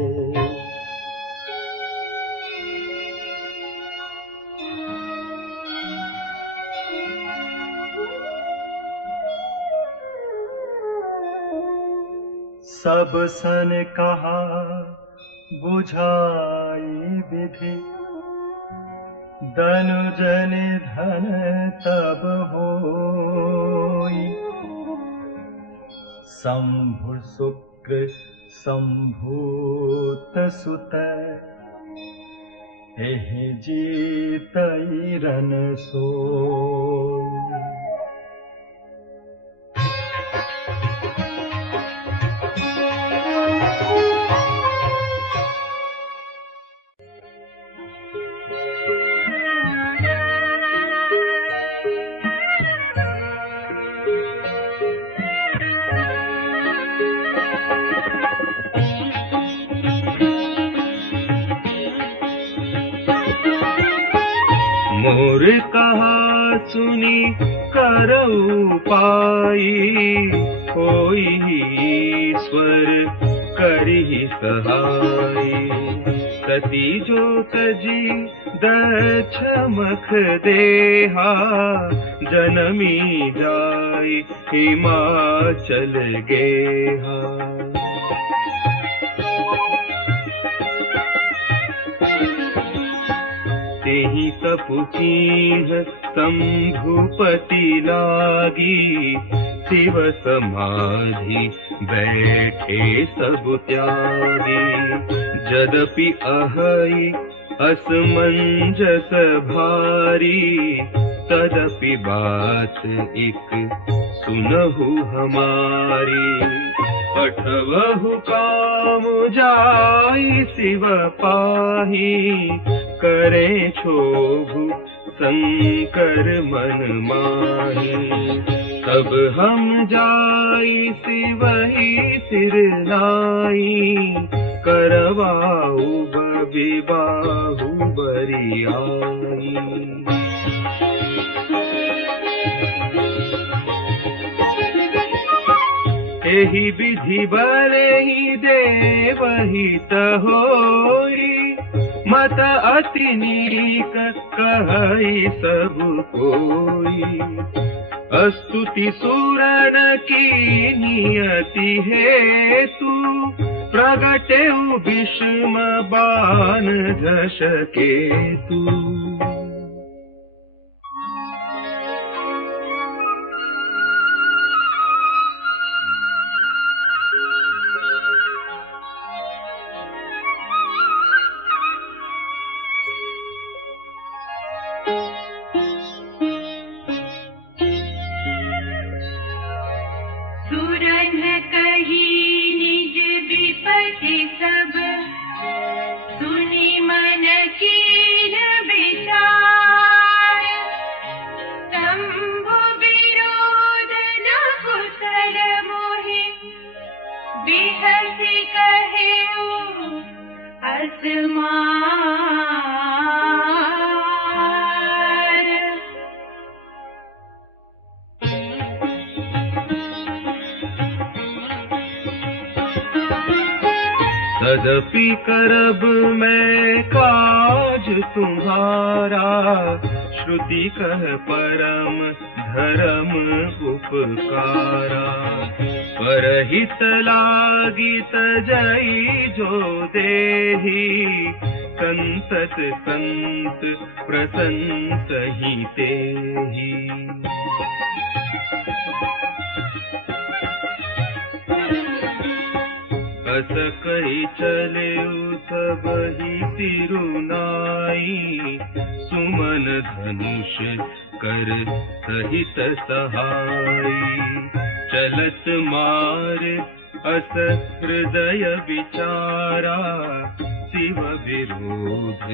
सब सन कहा बुझाई विधि, दनुजन धन तब होई। शंभु शुक्र संभूत सुत, एहि जीतई रन सोई। मोर कहा सुनी करऊ पाई, होई ईश्वर करिहि सहाय। सती जो तजी दक्षमख देहा, जनमी जाई हिमाचल गेहा। तेहि तपु कीन्ह शंभुपति लागी, शिव समाधि बैठे सब त्यागी। यद्यपि अहै असमंजस भारी, तदपि बात एक सुनहु हमारी। पठवहु काम जाई शिव पाही, करें क्षोभु शंकर मन माही। तब हम जाई शिवहि सिर नाई, करवाऊ विबाहु बरियाई। एहि विधि बरहि देवहित होई, मत अति नीक कहई सब कोई। स्तुति सुरन की नियति हेतु, प्रगटेउ विषम बाण झषकेतु। तदपि करब मैं काज तुम्हारा, श्रुति कह परम धर्म उपकारा। परहित लागी तजई जो देहि, संतत संत प्रशंसहि तेहि। अस कहि चलेउ सबहि सिरुनाई, सुमन धनुष कर सहित सहाई। चलत मार अस हृदय विचारा, शिव विरोध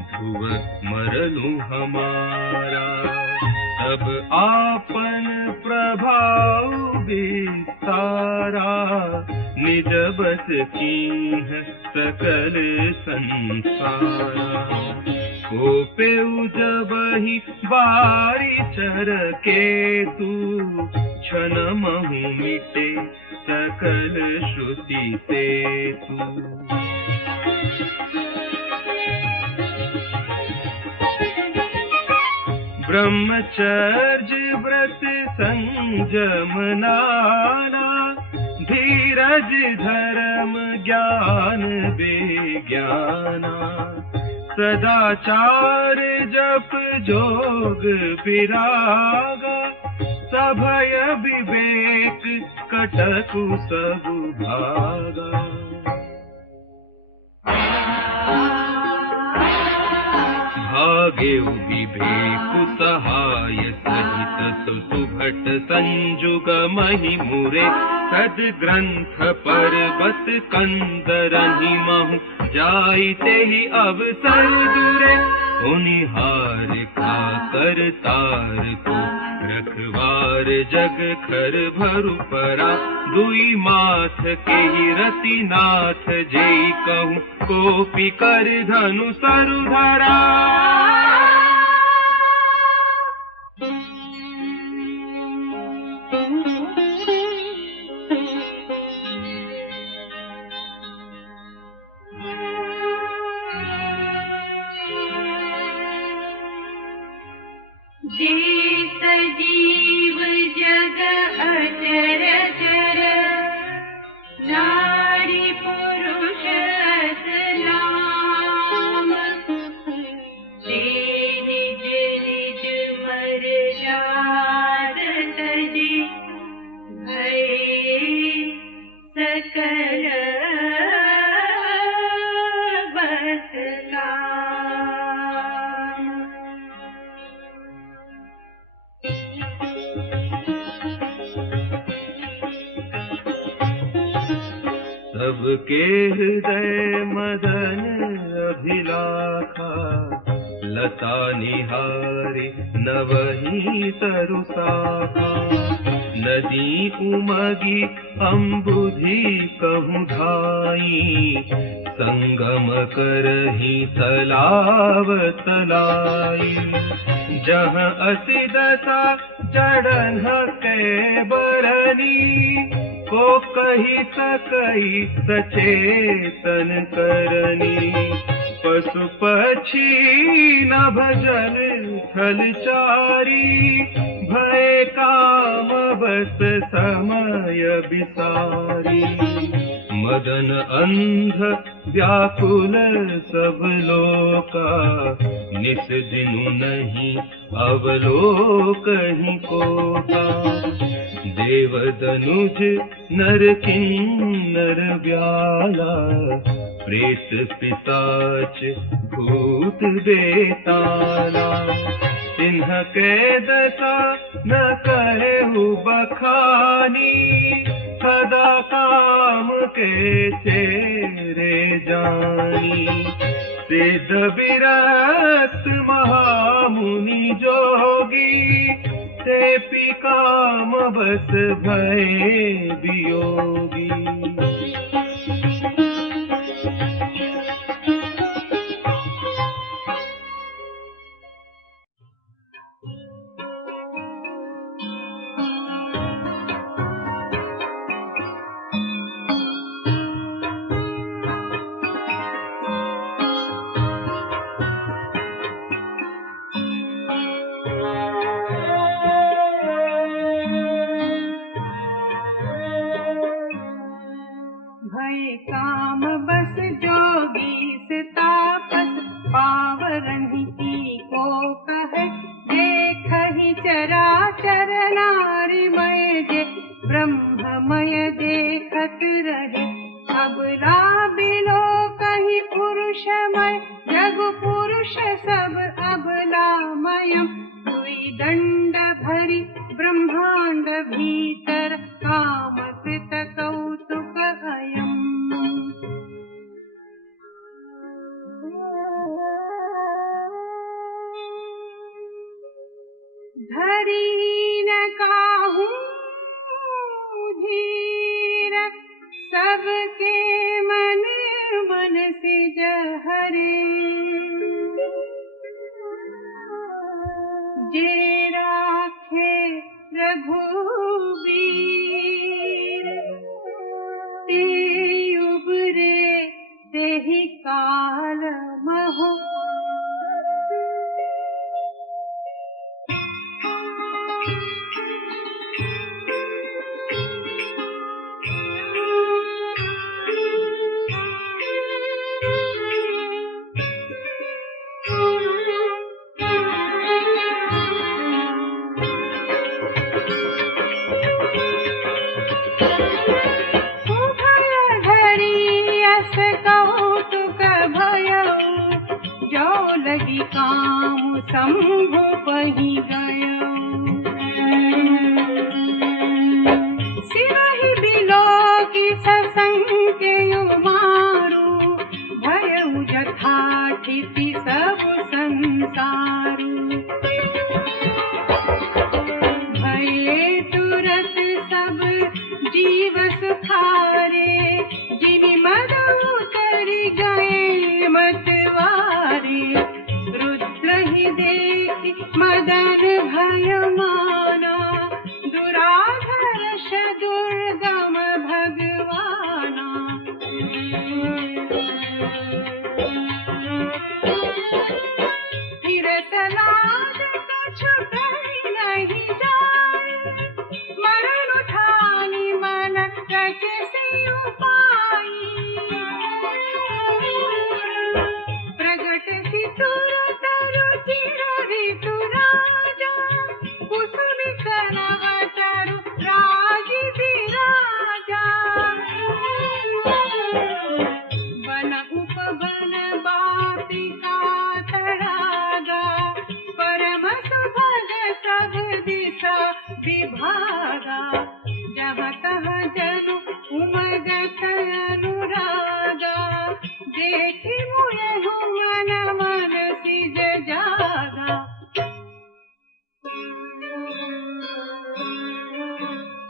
ध्रुव मरनु हमारा। तब आपन प्रभाव विस्तारा, निज बस कीन्ह सकल संसारा। कोपेउ जबहि बारी चर केतु, क्षण महु मिटे सकल श्रुति सेतु। ब्रह्मचर्य व्रत संयम नाना, धीरज धर्म ज्ञान विज्ञाना। सदाचार जप जोग विरागा, सभय विवेक कटकु सब भागा। भागेउ विवेकु सहाय सहित, सुभट संजुग महि मुरे। सद्ग्रंथ पर्वत कंदरहि महु, जाइते ही अवसर दुरे। होनिहार का करतार को, रखवार जग खर भरु परा। दुई माथ के ही रति नाथ, जेई कहूँ कोपी कर धनु सरु धरा। जे सजीव जग अचर चर नारी पुरुष असनाम ते निज निज मर्याद तजी भये सकल बस काम। सबके हृदय मदन अभिलाखा लता निहारी नवही तरुसाखा नदी उमगी अम्बुधि कहूँ धाई संगम करही तलाव तलाई जहाँ असी दशा चढ़न के बरनी को कही सकई सचेतन करनी पशु पक्षी नभ जल थल चारी भय काम बस समय बिसारी मदन अंध व्याकुल सब लोका निस दिनु नहीं अवलोकहि कोका देव दनुज नर किन्नर ब्याला प्रेत पिशाच भूत बेताला तिन्ह के दशा न कहु बखानी सदा काम के चेरे जानी सिद्ध विरक्त महामुनि जोगी ते काम बस भय वियोगी। काम बस जोगी से तापस पावरहि को कहे देखहि चराचर नारीमय जे ब्रह्ममय देखत रहे अबला बिलो कहि पुरुषमय जग पुरुष सब अबलामयम् दुई दंड भरी ब्रह्मांड भीतर काम कृत कौतुक अयम्। धरी न काहूँ धीर सबके मन मन से जहरे जे राखे रघुवीर ते उबरे तेहि काल महो। लगी काम संभो पही गयो सिरहि बिलो की ससंग के मारू भयउ जथा ठिति सब संसारू भये तुरत सब जीव सुखारे जिनि मद उतरि गए मतवारे देखि मदन भय माना दुराधर्ष दुर्गम भगवाना। फिरत लाज कछु विभागा जहाँ तहाँ जनु उमगत अनुरागा देखी मुयहु मन मन सिज जागा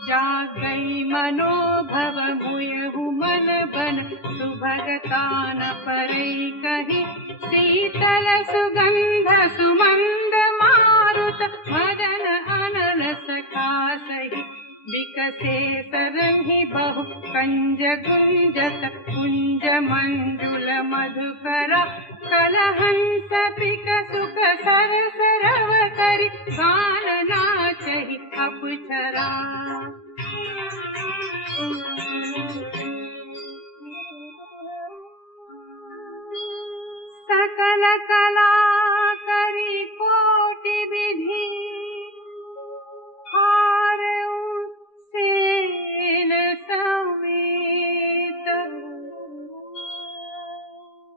जागई मनोभव मुयहु मन बन सुभगतान परई कही शीतल सुगंध सुमंद मारुत मदन अनल सखा सही विकसे सरंहि बहु कंज कुंजत कुंज मंजुल मधुकरा कलहंस पिक सुख सरस रव करि गान नाचहि अप्सरा सकल कला करी कोटि विधि हारऊ सेन समेत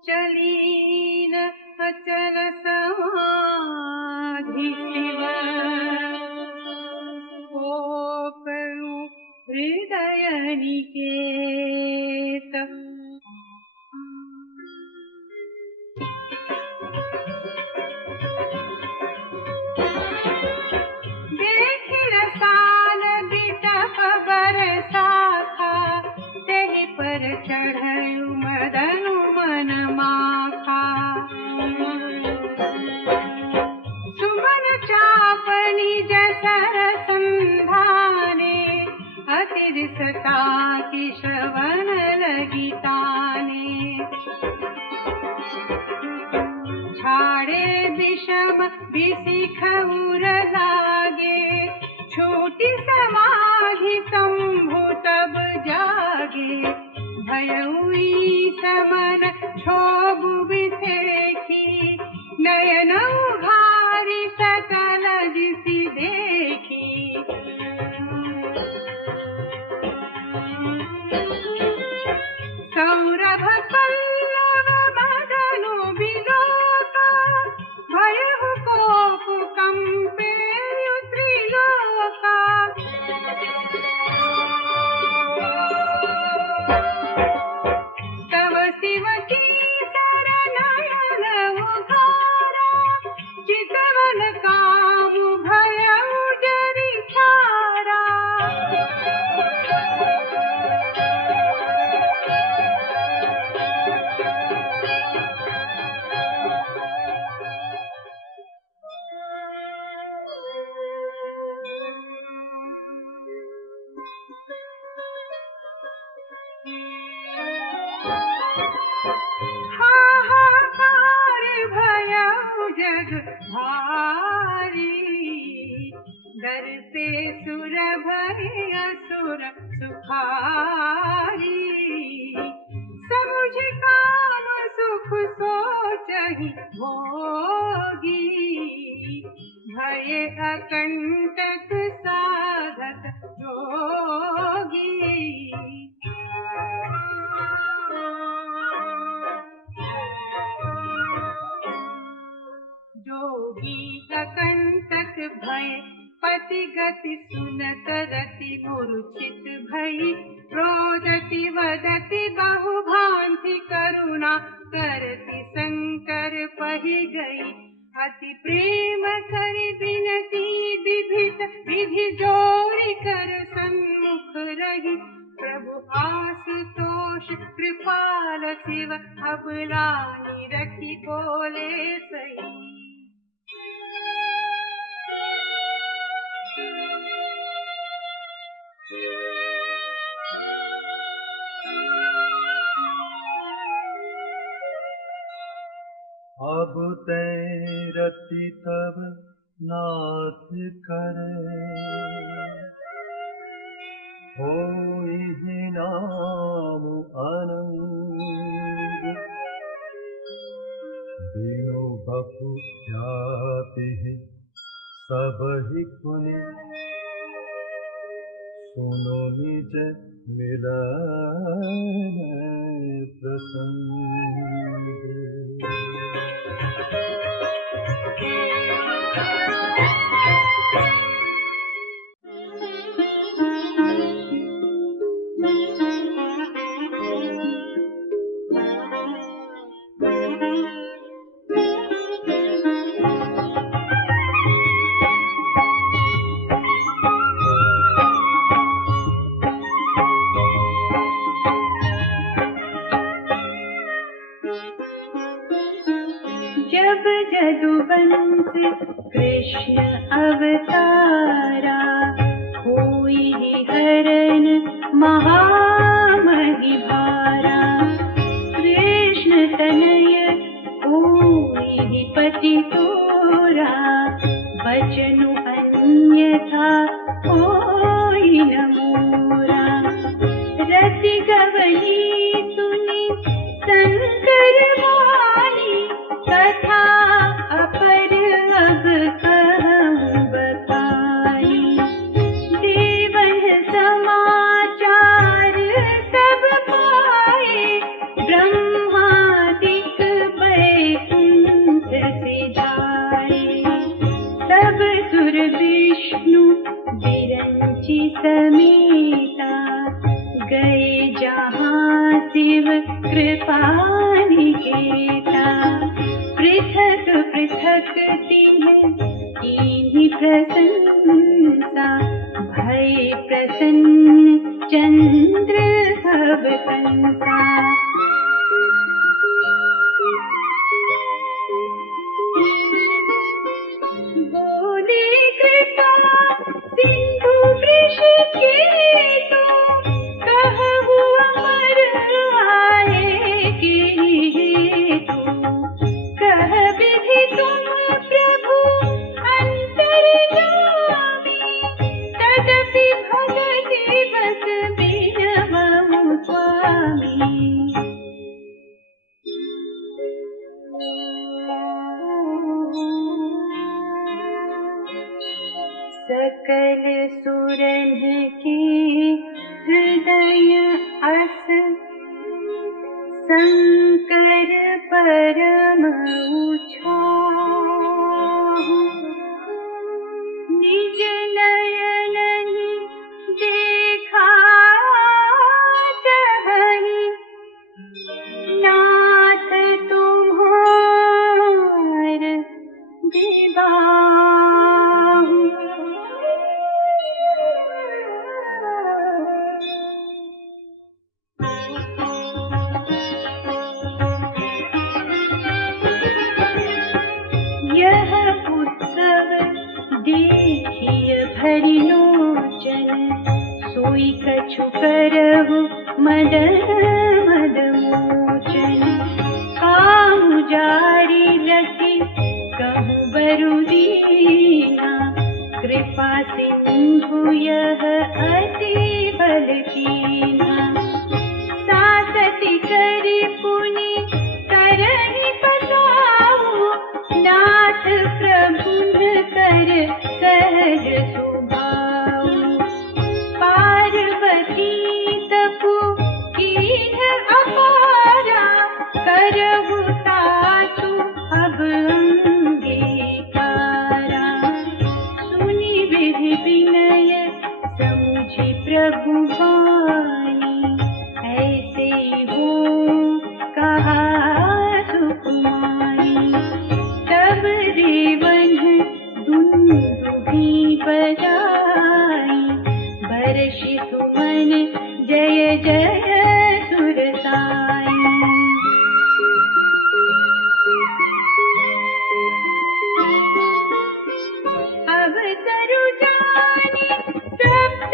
चलीन अचल समाधि शिव गोपयु हृदय निकेत बरसाखा तेहि पर चढ़यु मदनु मन माखा सुमन चापनी जसर संधाने अतिरिसता की श्रवण लगी ताने छाड़े विषम विशिख उर लागे छूटी समाधि शंभु तब जागे भयउई समन क्षोभु विसेखी नयन उघारी सकल दिशि देखी सौरभ पल्लव मदनु बिलोका भयहु कोप कंपे त्रिलोका तव शिव की शरणयन उघारा चितवन कामु भयउ जरि छारा हाहाकार भयउ जग भारी दर पे सुर भय असुर सुखारी समुझ काम सुख सोचहि भोगी भय अकंटक साधक जोगी जोगी अकंटक भय पति गति सुनत रति मूर्छित भई रोदति वदति बहु भांति करुणा करति शंकर पहि गई अति प्रेम करि बिनती विभित विधि जोरि कर सन्मुख रही प्रभु आशुतोष कृपाल शिव अबलानी रखी बोले सही अब तैरति तब नाथ करे होई नाम आनंद बिनु बपु जाति सबहि पुनि सुनो निज मिलन प्रसंग। कृष्ण अवतारा होई हरण महामहि भारा। कृष्ण तनय होई पति तोरा बचनु अन्यथा होई न मोरा। रति गवनी सुनी शंकर वाणी कथा अपर अब कहूँ बताई। देवन समाचार सब पाए ब्रह्मादिक बैकुंठ से जाए। सब सुर विष्णु विरंचि समेता गए जहाँ शिव कृपा निकेता। पृथक पृथक तिन्हि प्रशंसा भय प्रसन्न चंद्र भव कंसा। बोले कृपा सिंधु वृषकेतु कहु अमर आए के हेतु। कह विधि तुम प्रभु अंतर्यामी तदपि भगति बस बिनवहु स्वामी। सकल सुरन के हृदय अस शंकर परम उछाहु। निज नयन देखा चाहि नाथ तुम्हार विबाहु। यह उत्सव देखिय भरि लोचन सोई कछु करहु मदन मद मोचन। काहु जारी रखी कहु बरु दीना कृपा सिंधु यह अति बल कीना। सासति करि पुनि करहि पसाऊ नाथ प्रभुन कर सहज सुभाऊ। पार्वती तपु कीन अपारा करहु तासु अब अंगीकारा। सुनि विधि विनय समुझि प्रभु वाणी ऐसे हो कहा सुकुमारी। तब देवन दुंदुभि बजाई बरषि सुमन जय जय सुर साई। अब सरु जानी सप्त